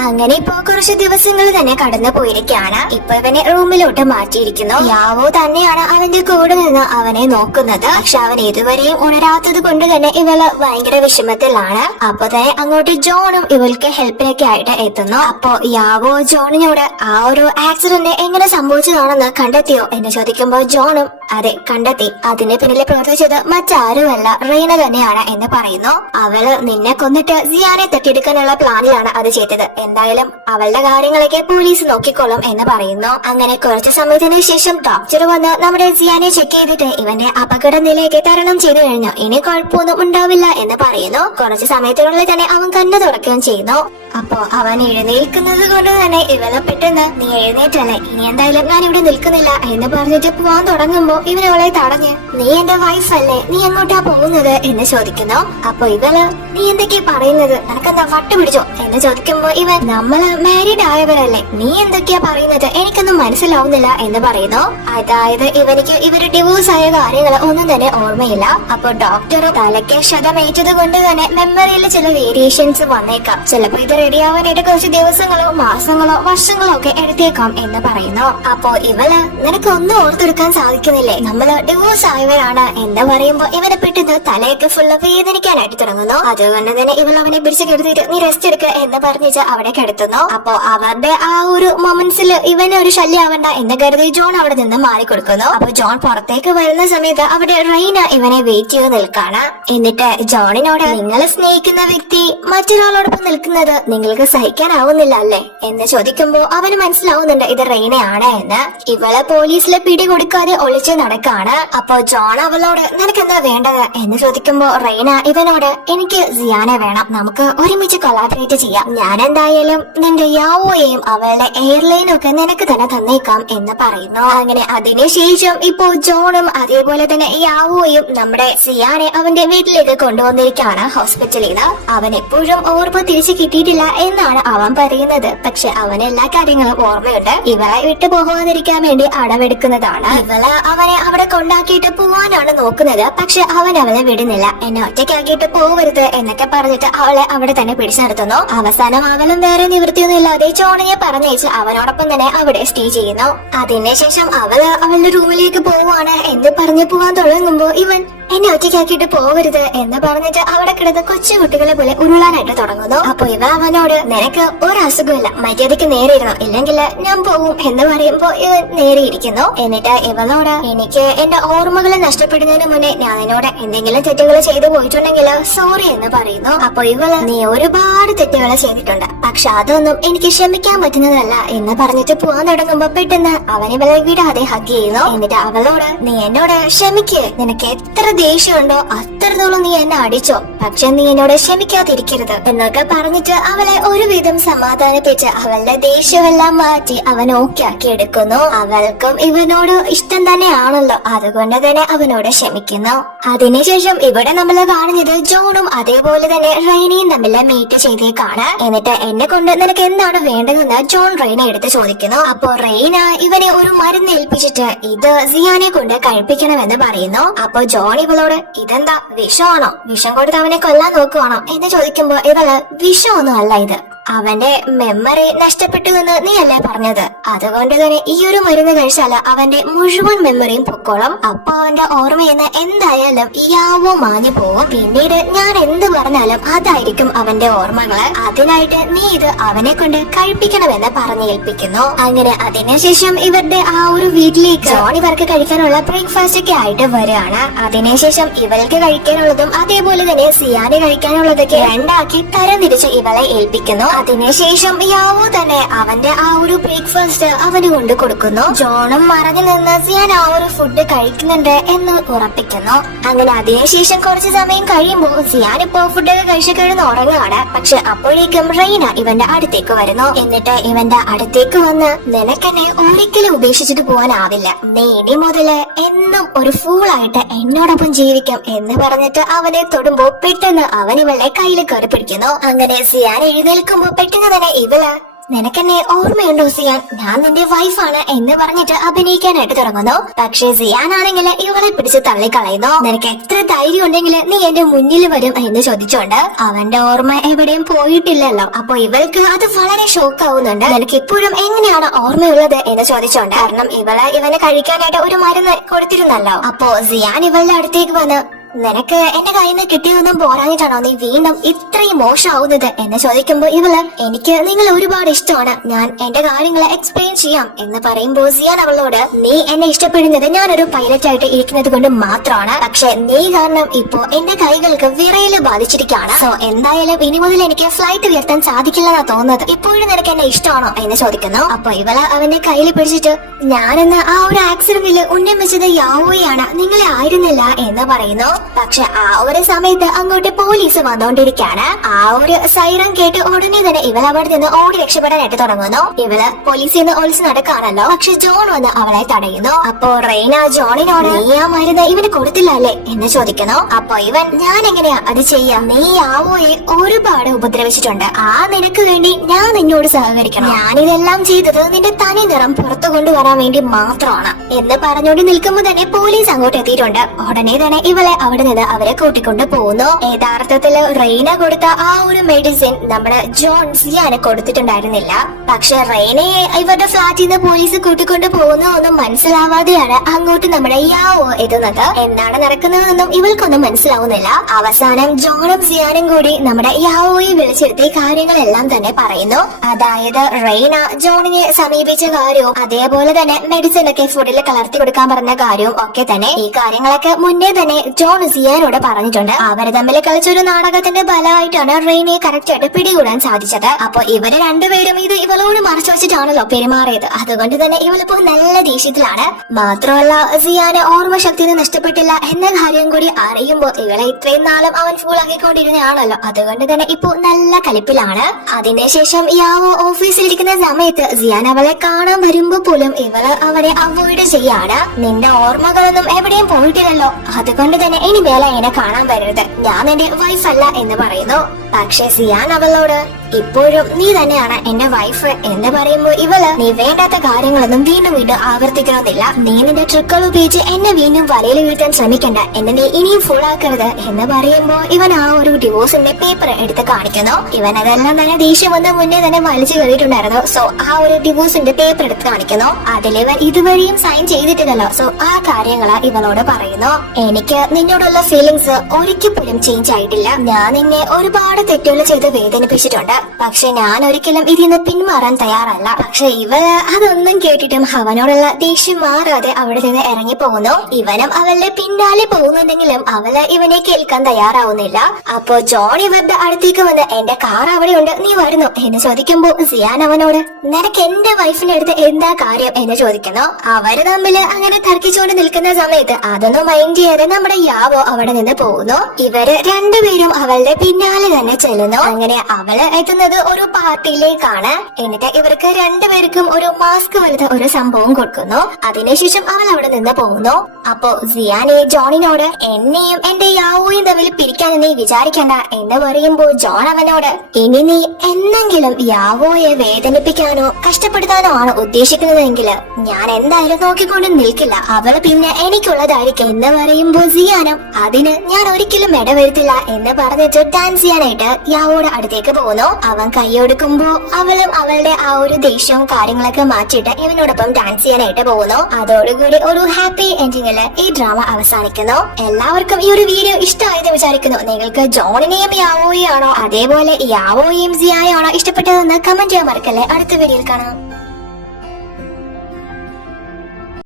അങ്ങനെ ഇപ്പോ കുറച്ച് ദിവസങ്ങൾ തന്നെ കടന്നു പോയിരിക്കുകയാണ്. ഇപ്പൊ ഇവനെ റൂമിലോട്ട് മാറ്റിയിരിക്കുന്നു. യാവോ തന്നെയാണ് അവന്റെ കൂടെ നിന്ന് അവനെ നോക്കുന്നത്. പക്ഷെ അവൻ ഇതുവരെയും ഉണരാത്തത് കൊണ്ട് തന്നെ ഇവള് ഭയങ്കര വിഷമത്തിലാണ്. അപ്പൊ തന്നെ അങ്ങോട്ട് ജോണും ഇവൾക്ക് ഹെൽപ്പിനൊക്കെ ആയിട്ട് എത്തുന്നു. അപ്പൊ യാവോ ജോണിനോട് ആ ഒരു ആക്സിഡന്റ് എങ്ങനെ സംഭവിച്ചതാണെന്ന് കണ്ടെത്തിയോ എന്ന് ചോദിക്കുമ്പോ ജോണും അതെ കണ്ടെത്തി, അതിന് പിന്നിലെ പ്രവർത്തിച്ചത് മറ്റാരുമല്ല റെയ്ന തന്നെയാണ് എന്ന് പറയുന്നു. അവള് നിന്നെ കൊന്നിട്ട് സിയാനെ തട്ടിയെടുക്കാനുള്ള പ്ലാനിലാണ് അത് ചെയ്തത്. എന്തായാലും അവളുടെ കാര്യങ്ങളൊക്കെ പോലീസ് നോക്കിക്കോളും എന്ന് പറയുന്നു. അങ്ങനെ കുറച്ചു സമയത്തിന് ശേഷം ഡോക്ടർ വന്ന് നമ്മുടെ സിയാനെ ചെക്ക് ചെയ്തിട്ട് ഇവന്റെ അപകട നിലയൊക്കെ തരണം ചെയ്തു കഴിഞ്ഞു, ഇനി കുഴപ്പമൊന്നും ഉണ്ടാവില്ല എന്ന് പറയുന്നു. കുറച്ചു സമയത്തിനുള്ളിൽ തന്നെ അവൻ കണ്ണു തുറക്കുകയും ചെയ്യുന്നു. അപ്പോ അവൻ എഴുന്നേൽക്കുന്നത് കൊണ്ട് തന്നെ ഇവളെ പെട്ടെന്ന് നീ എഴുന്നേറ്റല്ലേ, ഇനി എന്തായാലും ഞാൻ ഇവിടെ നിൽക്കുന്നില്ല എന്ന് പറഞ്ഞിട്ട് പോവാൻ തുടങ്ങുമ്പോ ഇവനവളെ തടഞ്ഞ് നീ എന്റെ വൈഫല്ലേ, നീ എങ്ങോട്ടാ പോകുന്നത് എന്ന് ചോദിക്കുന്നു. അപ്പൊ ഇവള് നീ എന്തൊക്കെയാ പറയുന്നത്, നിനക്കെന്താ വട്ട് പിടിച്ചോ എന്ന് ചോദിക്കുമ്പോ ഇവൻ നമ്മള് മാരീഡ് ആയവരല്ലേ, നീ എന്തൊക്കെയാ പറയുന്നത്, എനിക്കൊന്നും മനസ്സിലാവുന്നില്ല എന്ന് പറയുന്നു. അതായത് ഇവനിക്ക് ഇവര് ഡിവോഴ്സ് ആയ കാര്യങ്ങൾ ഒന്നും തന്നെ ഓർമ്മയില്ല. അപ്പൊ ഡോക്ടർ തലയ്ക്ക് ക്ഷതമേറ്റത് കൊണ്ട് തന്നെ മെമ്മറിയിൽ ചില വേരിയേഷൻസ് വന്നേക്കാം. ചിലപ്പോ ഇത് റെഡിയാവാനായിട്ട് കുറച്ച് ദിവസങ്ങളോ മാസങ്ങളോ വർഷങ്ങളോ ഒക്കെ എടുത്തേക്കാം എന്ന് പറയുന്നു. അപ്പോ ഇവള് നിനക്ക് ഒന്നും ഓർത്തെടുക്കാൻ സാധിക്കുന്നില്ലേ, നമ്മള് ഡിവോഴ്സ് ആയവരാണ് എന്ന് പറയുമ്പോ ഇവനെ പെട്ടെന്ന് തലയൊക്കെ ഫുള്ള് വേദനിക്കാനായിട്ട് തുടങ്ങുന്നു. അതുകൊണ്ട് തന്നെ ഇവൾ അവനെ പിടിച്ച് കെടുത്തിട്ട് നീ റെസ്റ്റ് എടുക്കുക എന്ന് പറഞ്ഞിട്ട് അവിടെ കിടത്തുന്നു. അപ്പോ അവരുടെ ആ ഒരു മൊമെന്റ്സിൽ ഇവന് ഒരു ശല്യം ആവണ്ട എന്ന് കരുതി ജോൺ അവിടെ നിന്ന് മാറിക്കൊടുക്കുന്നു. അപ്പൊ ജോൺ പുറത്തേക്ക് വരുന്ന സമയത്ത് അവിടെ റെയ്ന ഇവനെ വെയിറ്റ് ചെയ്ത് നിൽക്കാണ്. എന്നിട്ട് ജോണിനോട് നിങ്ങൾ സ്നേഹിക്കുന്ന വ്യക്തി മറ്റൊരാളോടൊപ്പം നിൽക്കുന്നത് നിങ്ങൾക്ക് സഹിക്കാനാവുന്നില്ല അല്ലേ എന്ന് ചോദിക്കുമ്പോ അവന് മനസ്സിലാവുന്നുണ്ട് ഇത് റെയ്നയാണ് എന്ന്. ഇവളെ പോലീസിലെ പിടി കൊടുക്കാതെ ഒളിച്ചു നടക്കാണ്. അപ്പൊ ജോൺ അവളോട് നിനക്കെന്താ വേണ്ടത് എന്ന് ചോദിക്കുമ്പോ റെയ്ന ഇവനോട് എനിക്ക് സിയാനെ വേണം, നമുക്ക് ഒരുമിച്ച് കൊളാബറേറ്റ് ചെയ്യാം, ഞാൻ എന്തായാലും നിന്റെ യാവോയെയും അവളുടെ എയർലൈനും ഒക്കെ നിനക്ക് തന്നെ തന്നേക്കാം എന്ന് പറയുന്നു. അങ്ങനെ അതിനുശേഷം ഇപ്പോ ജോണും അതേപോലെ തന്നെ യാവോയും നമ്മുടെ സിയാനെ അവന്റെ വീട്ടിലേക്ക് കൊണ്ടുവന്നിരിക്കുകയാണ് ഹോസ്പിറ്റലിൽ നിന്ന്. അവൻ എപ്പോഴും ഓർമ്മ തിരിച്ചു കിട്ടിയിട്ടില്ല എന്നാണ് അവൻ പറയുന്നത്. പക്ഷെ അവന് എല്ലാ കാര്യങ്ങളും ഓർമ്മയുണ്ട്. ഇവളെ വിട്ടു പോകാതിരിക്കാൻ വേണ്ടി അടവെടുക്കുന്നതാണ്. ഇവള് അവനെ അവിടെ കൊണ്ടാക്കിയിട്ട് പോവാനാണ് നോക്കുന്നത്. പക്ഷെ അവൻ അവളെ വിടുന്നില്ല. എന്നെ ഒറ്റയ്ക്കാക്കിയിട്ട് പോവരുത് എന്നൊക്കെ പറഞ്ഞിട്ട് അവളെ അവിടെ തന്നെ പിടിച്ചു നിർത്തുന്നു. അവസാനം അവളും വേറെ നിവൃത്തിയൊന്നും ഇല്ലാതെ ജോണിനെ പറഞ്ഞയച്ച് അവനോടൊപ്പം തന്നെ അവിടെ സ്റ്റേ ചെയ്യുന്നു. അതിനുശേഷം അവള് അവളുടെ റൂമിലേക്ക് പോവാണ് എന്ന് പറഞ്ഞു പോവാൻ തുടങ്ങുമ്പോ ഇവൻ എന്നെ ഒറ്റയ്ക്കാക്കിയിട്ട് പോവരുത് എന്ന് പറഞ്ഞിട്ട് അവിടെ കിടന്ന് കൊച്ചു കുട്ടികളെ പോലെ ഉരുളാനായിട്ട് തുടങ്ങുന്നു. അപ്പൊ ഇവ അവനോട് നിനക്ക് ഒരു അസുഖമില്ല, മര്യാദയ്ക്ക് നേരെ ഇരുന്നോ, ഇല്ലെങ്കിൽ ഞാൻ പോവും എന്ന് പറയുമ്പോ ഇവൻ നേരെ ഇരിക്കുന്നു. എന്നിട്ട് ഇവളോട് എനിക്ക് എന്റെ ഓർമ്മകൾ നഷ്ടപ്പെടുന്നതിന് മുന്നേ ഞാൻ എന്നോട് എന്തെങ്കിലും തെറ്റുകൾ ചെയ്തു പോയിട്ടുണ്ടെങ്കിൽ സോറി എന്ന് പറയുന്നു. അപ്പൊ ഇവള് നീ ഒരുപാട് തെറ്റുകൾ ചെയ്തിട്ടുണ്ട്, പക്ഷെ അതൊന്നും എനിക്ക് ക്ഷമിക്കാൻ പറ്റുന്നതല്ല എന്ന് പറഞ്ഞിട്ട് പോവാൻ തുടങ്ങുമ്പോ പെട്ടെന്ന് അവൻ ഇവളെ വിടാതെ ഹഗ് ചെയ്യുന്നു. എന്നിട്ട് അവളോട് നീ എന്നോട് ക്ഷമിക്ക്, നിനക്ക് എത്ര ദേഷ്യമുണ്ടോ അത്രത്തോളം നീ എന്നെ അടിച്ചോ, പക്ഷെ നീ എന്നോട് ക്ഷമിക്കാതിരിക്കരുത് എന്നൊക്കെ പറഞ്ഞിട്ട് അവളെ ഒരുവിധം സമാധാനിപ്പിച്ച് അവളുടെ ദേഷ്യമെല്ലാം മാറ്റി അവൻ ഓക്കെ ആക്കി എടുക്കുന്നു. അവൾക്കും ഇവനോട് ഇഷ്ടം തന്നെയാണല്ലോ, അതുകൊണ്ട് തന്നെ അവനോട് ക്ഷമിക്കുന്നു. അതിനുശേഷം ഇവിടെ നമ്മൾ കാണുന്നത് ജോണും അതേപോലെ തന്നെ റെയ്നയും തമ്മിൽ മീറ്റ് ചെയ്തേക്കാണ്. എന്നിട്ട് എന്നെ കൊണ്ട് നിനക്ക് എന്താണ് വേണ്ടതെന്ന് ജോൺ റെയ്ന എടുത്ത് ചോദിക്കുന്നു. അപ്പൊ റെയ്ന ഇവനെ ഒരു മരുന്ന് ഏൽപ്പിച്ചിട്ട് ഇത് സിയാനെ കൊണ്ട് കഴിപ്പിക്കണമെന്ന് പറയുന്നു. അപ്പൊ ജോൺ ഇവളോട് ഇതെന്താ വിഷമാണോ, വിഷം കൊടുത്ത് അവനെ കൊല്ലാൻ നോക്കുവാണോ എന്ന് ചോദിക്കുമ്പോ ഇവള് വിഷമൊന്നും അല്ല, ഇത് അവന്റെ മെമ്മറി നഷ്ടപ്പെട്ടു എന്ന് നീ അല്ലേ പറഞ്ഞത്, അതുകൊണ്ട് തന്നെ ഈ ഒരു മരുന്ന് കഴിച്ചാല് അവന്റെ മുഴുവൻ മെമ്മറിയും പൊക്കോളും. അപ്പൊ അവന്റെ ഓർമ്മയെന്ന് എന്തായാലും യാവോ മാഞ്ഞു പോവും. പിന്നീട് ഞാൻ എന്ത് പറഞ്ഞാലും അതായിരിക്കും അവന്റെ ഓർമ്മകള്. അതിനായിട്ട് നീ ഇത് അവനെ കൊണ്ട് കഴിപ്പിക്കണമെന്ന് പറഞ്ഞേൽപ്പിക്കുന്നു. അങ്ങനെ അതിനുശേഷം ഇവരുടെ ആ ഒരു വീട്ടിലേക്ക് ജോൺ ഇവർക്ക് കഴിക്കാനുള്ള ബ്രേക്ക്ഫാസ്റ്റ് ഒക്കെ ആയിട്ട് വരികയാണ്. അതിനുശേഷം ഇവൾക്ക് കഴിക്കാനുള്ളതും അതേപോലെ തന്നെ സിയാന് കഴിക്കാനുള്ളതൊക്കെ രണ്ടാക്കി തരംതിരിച്ച് ഇവളെ ഏൽപ്പിക്കുന്നു. അതിനുശേഷം യാവോ തന്നെ അവന്റെ ആ ഒരു ബ്രേക്ക്ഫാസ്റ്റ് അവന് കൊണ്ട് കൊടുക്കുന്നു. ജോണും മറഞ്ഞു നിന്ന് സിയാൻ ആ ഒരു ഫുഡ് കഴിക്കുന്നുണ്ട് എന്ന് ഉറപ്പിക്കുന്നു. അങ്ങനെ അതിനുശേഷം കുറച്ചു സമയം കഴിയുമ്പോൾ സിയാൻ ഇപ്പോ ഫുഡൊക്കെ കഴിച്ചു കിടന്ന് ഉറങ്ങുകയാണ്. പക്ഷെ അപ്പോഴേക്കും റെയ്ന ഇവന്റെ അടുത്തേക്ക് വരുന്നു. എന്നിട്ട് ഇവന്റെ അടുത്തേക്ക് വന്ന് നിനക്കെന്നെ ഒരിക്കലും ഉപേക്ഷിച്ചിട്ട് പോകാനാവില്ല, നീ ഇനി മുതല് എന്നും ഒരു ഫൂളായിട്ട് എന്നോടൊപ്പം ജീവിക്കാം എന്ന് പറഞ്ഞിട്ട് അവനെ തൊടുമ്പോ പെട്ടെന്ന് അവൻ ഇവളെ കയ്യിൽ കയറി പിടിക്കുന്നു. അങ്ങനെ സിയാൻ എഴുന്നേൽക്കുമ്പോ പെട്ടെന്ന് തന്നെ ഇവള് നിനക്കെന്നെ ഓർമ്മയുണ്ടോ സിയാൻ, ഞാൻ നിന്റെ വൈഫാണ് എന്ന് പറഞ്ഞിട്ട് അഭിനയിക്കാനായിട്ട് തുടങ്ങുന്നു. പക്ഷെ സിയാൻ ആണെങ്കിൽ ഇവളെ പിടിച്ച് തള്ളിക്കളയുന്നു. നിനക്ക് എത്ര ധൈര്യം ഉണ്ടെങ്കിൽ നീ എന്റെ മുന്നിൽ വരും എന്ന് ചോദിച്ചോണ്ട് അവന്റെ ഓർമ്മ എവിടെയും പോയിട്ടില്ലല്ലോ. അപ്പൊ ഇവൾക്ക് അത് വളരെ ഷോക്ക് ആവുന്നുണ്ട്. നിനക്ക് ഇപ്പോഴും എങ്ങനെയാണ് ഓർമ്മയുള്ളത് എന്ന് ചോദിച്ചോണ്ട്, കാരണം ഇവന് കഴിക്കാനായിട്ട് ഒരു മരുന്ന് കൊടുത്തിരുന്നല്ലോ. അപ്പൊ സിയാൻ ഇവളുടെ അടുത്തേക്ക് വന്ന് നിനക്ക് എന്റെ കയ്യിൽ നിന്ന് കിട്ടിയതൊന്നും പോരാഞ്ഞിട്ടാണോ നീ വീണ്ടും ഇത്രയും മോശമാവുന്നത് എന്ന് ചോദിക്കുമ്പോ ഇവള് എനിക്ക് നിങ്ങൾ ഒരുപാട് ഇഷ്ടമാണ്, ഞാൻ എന്റെ കാര്യങ്ങളെ എക്സ്പ്ലെയിൻ ചെയ്യാം എന്ന് പറയുമ്പോ സിയാൻ അവളോട് നീ എന്നെ ഇഷ്ടപ്പെടുന്നത് ഞാനൊരു പൈലറ്റ് ആയിട്ട് ഇരിക്കുന്നത് കൊണ്ട് മാത്രമാണ്, പക്ഷെ നീ കാരണം ഇപ്പോ എന്റെ കൈകൾക്ക് വിറയല് ബാധിച്ചിരിക്കുകയാണ്. സോ എന്തായാലും ഇനി മുതൽ എനിക്ക് ഫ്ലൈറ്റ് ഉയർത്താൻ സാധിക്കില്ലെന്നാ തോന്നുന്നത്, ഇപ്പോഴും നിനക്ക് എന്നെ ഇഷ്ടമാണോ എന്ന് ചോദിക്കുന്നു. അപ്പൊ ഇവള് അവന്റെ കയ്യിൽ പിടിച്ചിട്ട് ഞാനെന്ന് ആ ഒരു ആക്സിഡന്റിൽ ഉന്നം വെച്ചത് യാവോയാണ്, നിങ്ങളെ ആയിരുന്നില്ല എന്ന് പറയുന്നു. പക്ഷെ ആ ഒരു സമയത്ത് അങ്ങോട്ട് പോലീസ് വന്നോണ്ടിരിക്കാണ്. ആ ഒരു സൈറൻ കേട്ട് ഉടനെ തന്നെ ഇവൾ അവിടെ നിന്ന് ഓടി രക്ഷപ്പെടാനായിട്ട് തുടങ്ങുന്നു. ഇവള് പോലീസിൽ നിന്ന് ഒളിച്ച് നടക്കാണല്ലോ. പക്ഷെ ജോൺ വന്ന് അവളെ തടയുന്നു. അപ്പോ റെയ്ന ജോണിനോട് നീ ആ മരുന്ന് ഇവന് കൊടുത്തില്ല അല്ലേ എന്ന് ചോദിക്കുന്നു. അപ്പൊ ഇവൻ ഞാൻ എങ്ങനെയാ അത് ചെയ്യാം, നീ യാവോയെ ഒരുപാട് ഉപദ്രവിച്ചിട്ടുണ്ട്, ആ നിനക്ക് വേണ്ടി ഞാൻ നിന്നോട് സഹകരിക്കണം, ഞാനിതെല്ലാം ചെയ്തത് നിന്റെ തനി നിറം പുറത്തു കൊണ്ടുവരാൻ വേണ്ടി മാത്രമാണ് എന്ന് പറഞ്ഞോണ്ട് നിൽക്കുമ്പോ തന്നെ പോലീസ് അങ്ങോട്ട് എത്തിയിട്ടുണ്ട്. ഉടനെ തന്നെ ഇവളെ അവിടെ നിന്ന് അവരെ കൂട്ടിക്കൊണ്ട് പോകുന്നു. യഥാർത്ഥത്തില് റെയ്ന കൊടുത്ത ആ ഒരു മെഡിസിൻ നമ്മുടെ ജോൺ സിയാന് കൊടുത്തിട്ടുണ്ടായിരുന്നില്ല. പക്ഷെ റെയ്നയെ ഇവരുടെ ഫ്ലാറ്റിൽ നിന്ന് പോലീസ് കൂട്ടിക്കൊണ്ട് പോകുന്ന ഒന്നും മനസ്സിലാവാതെയാണ് അങ്ങോട്ട് നമ്മുടെ യാവോ എത്തുന്നത്. എന്താണ് നടക്കുന്നതെന്നും ഇവൾക്കൊന്നും മനസ്സിലാവുന്നില്ല. അവസാനം ജോണും സിയാനും കൂടി നമ്മുടെ യാവോയെ വിളിച്ചെടുത്ത് കാര്യങ്ങളെല്ലാം തന്നെ പറയുന്നു. അതായത് റെയ്ന ജോണിനെ സമീപിച്ച കാര്യവും അതേപോലെ തന്നെ മെഡിസിൻ ഒക്കെ ഫുഡിൽ കലർത്തി കൊടുക്കാൻ പറഞ്ഞ കാര്യവും ഒക്കെ തന്നെ. ഈ കാര്യങ്ങളൊക്കെ മുന്നേ തന്നെ ജോൺ ജോൺ സിയാനോട് പറഞ്ഞിട്ടുണ്ട്. അവര് തമ്മിൽ കളിച്ചൊരു നാടകത്തിന്റെ ഫലമായിട്ടാണ് റെയിനിയെ കറക്റ്റ് ആയിട്ട് പിടികൂടാൻ സാധിച്ചത്. അപ്പൊ ഇവര് രണ്ടുപേരും ഇത് ഇവളോട് മറച്ചു വെച്ചിട്ടാണല്ലോ പെരുമാറിയത്. അതുകൊണ്ട് തന്നെ ഇവളിപ്പോ നല്ല ദേഷ്യത്തിലാണ്. മാത്രമല്ല സിയാന് ഓർമ്മശക്തി നഷ്ടപ്പെട്ടില്ല എന്ന കാര്യം കൂടി അറിയുമ്പോ ഇവളെ ഇത്രയും നാളും അവൻ ഫുള്ളാക്കിക്കൊണ്ടിരുന്നയാണല്ലോ. അതുകൊണ്ട് തന്നെ ഇപ്പൊ നല്ല കളിപ്പിലാണ്. അതിനുശേഷം യാവോ ഓഫീസിലിരിക്കുന്ന സമയത്ത് സിയാൻ അവളെ കാണാൻ വരുമ്പോ പോലും ഇവള് അവരെ അവോയ്ഡ് ചെയ്യാണ്. നിന്റെ ഓർമ്മകളൊന്നും എവിടെയും പോയിട്ടില്ലല്ലോ, അതുകൊണ്ട് തന്നെ ഇനി മേലെ എന്നെ കാണാൻ വരരുത്, ഞാൻ നിന്റെ വൈഫല്ല എന്ന് പറയുന്നു. പക്ഷെ സിയാൻ അവളോട് ഇപ്പോഴും നീ തന്നെയാണ് എന്റെ വൈഫ് എന്ന് പറയുമ്പോ ഇവള് നീ വേണ്ടാത്ത കാര്യങ്ങളൊന്നും വീണ്ടും വീണ്ടും ആവർത്തിക്കണമെന്നില്ല, നീ നിന്റെ ട്രിക്കുകൾ ഉപയോഗിച്ച് എന്നെ വീണ്ടും വലയിൽ വീഴ്ത്താൻ ശ്രമിക്കണ്ട, എന്നെ നീ ഇനിയും ഫുൾ ആക്കരുത് എന്ന് പറയുമ്പോ ഇവൻ ആ ഒരു ഡിവോഴ്സിന്റെ പേപ്പർ എടുത്ത് കാണിക്കുന്നു. ഇവൻ അതെല്ലാം തന്നെ ദേഷ്യം വന്ന് മുന്നേ തന്നെ വലിച്ചു കയറിയിട്ടുണ്ടായിരുന്നു. സോ ആ ഒരു ഡിവോഴ്സിന്റെ പേപ്പർ എടുത്ത് കാണിക്കുന്നു. അതിലിവൻ ഇതുവരെയും സൈൻ ചെയ്തിട്ടില്ലല്ലോ. സോ ആ കാര്യങ്ങള് ഇവളോട് പറയുന്നു. എനിക്ക് നിന്നോടുള്ള ഫീലിങ്സ് ഒരിക്കൽ പോലും ചേഞ്ച് ആയിട്ടില്ല. ഞാൻ നിന്നെ ഒരുപാട് തെറ്റുകൾ ചെയ്ത് വേദനിപ്പിച്ചിട്ടുണ്ട്. പക്ഷെ ഞാൻ ഒരിക്കലും ഇതിന്ന് പിന്മാറാൻ തയ്യാറല്ല. പക്ഷെ ഇവള് അതൊന്നും കേട്ടിട്ടും അവനോടുള്ള ദേഷ്യം മാറാതെ അവിടെ നിന്ന് ഇറങ്ങി പോകുന്നു. ഇവനും അവളുടെ പിന്നാലെ പോകുന്നുണ്ടെങ്കിലും അവള് ഇവനെ കേൾക്കാൻ തയ്യാറാവുന്നില്ല. അപ്പോ ജോൺ ഇവരുടെ അടുത്തേക്ക് വന്ന് എന്റെ കാർ അവിടെയുണ്ട്, നീ വരുന്നു എന്ന് ചോദിക്കുമ്പോ സിയാൻ അവനോട് നിനക്ക് എന്റെ വൈഫിന്റെ അടുത്ത് എന്താ കാര്യം എന്ന് ചോദിക്കുന്നു. അവര് തമ്മില് അങ്ങനെ തർക്കിച്ചുകൊണ്ട് നിൽക്കുന്ന സമയത്ത് അതൊന്നും മൈൻഡ് ചെയ്യാതെ നമ്മുടെ യാവോ അവിടെ നിന്ന് പോകുന്നു. ഇവര് രണ്ടുപേരും അവളുടെ പിന്നാലെ തന്നെ ചെല്ലുന്നു. അങ്ങനെ അവള് എത്തുന്നത് ഒരു പാർട്ടിയിലേക്കാണ്. എന്നിട്ട് ഇവർക്ക് രണ്ടുപേർക്കും ഒരു മാസ്ക് പോലത്തെ ഒരു സംഭവം കൊടുക്കുന്നു. അതിനുശേഷം അവൾ അവിടെ നിന്ന് പോകുന്നു. അപ്പോ സിയാനെ ജോണിനോട് എന്നെയും എന്റെ യാവോയും തമ്മിൽ പിരിക്കാൻ നീ വിചാരിക്കണ്ട എന്ന് പറയുമ്പോ ജോൺ അവനോട് ഇനി നീ എന്നെങ്കിലും യാവോയെ വേദനിപ്പിക്കാനോ കഷ്ടപ്പെടുത്താനോ ആണ് ഉദ്ദേശിക്കുന്നതെങ്കിൽ ഞാൻ എന്തായാലും നോക്കിക്കൊണ്ട് നിൽക്കില്ല, അവള് പിന്നെ എനിക്കുള്ളതായിരിക്കും എന്ന് പറയുമ്പോ സിയാനും അതിന് ഞാൻ ഒരിക്കലും ഇടവരുത്തില്ല എന്ന് പറഞ്ഞിട്ട് ഡാൻസ് ചെയ്യാനായിട്ട് യാവോയുടെ അടുത്തേക്ക് പോകുന്നു. അവൻ കൈയൊടുക്കുമ്പോ അവളും അവളുടെ ആ ഒരു ദേഷ്യവും കാര്യങ്ങളൊക്കെ മാറ്റിയിട്ട് ഇവനോടൊപ്പം ഡാൻസ് ചെയ്യാനായിട്ട് പോകുന്നു. അതോടുകൂടി ഒരു ഹാപ്പി എൻഡിങ്ങില് ഈ ഡ്രാമ അവസാനിക്കുന്നു. എല്ലാവർക്കും ഈ ഒരു വീഡിയോ ഇഷ്ടമായെന്ന് വിചാരിക്കുന്നു. നിങ്ങൾക്ക് ജോണിനെയും യാവോയെയാണോ അതേപോലെ യാവോയെയും സിയായാണോ ഇഷ്ടപ്പെട്ടതെന്ന് കമന്റ് ചെയ്യാൻ മറക്കല്ലേ. അടുത്ത വീഡിയോയിൽ കാണാം.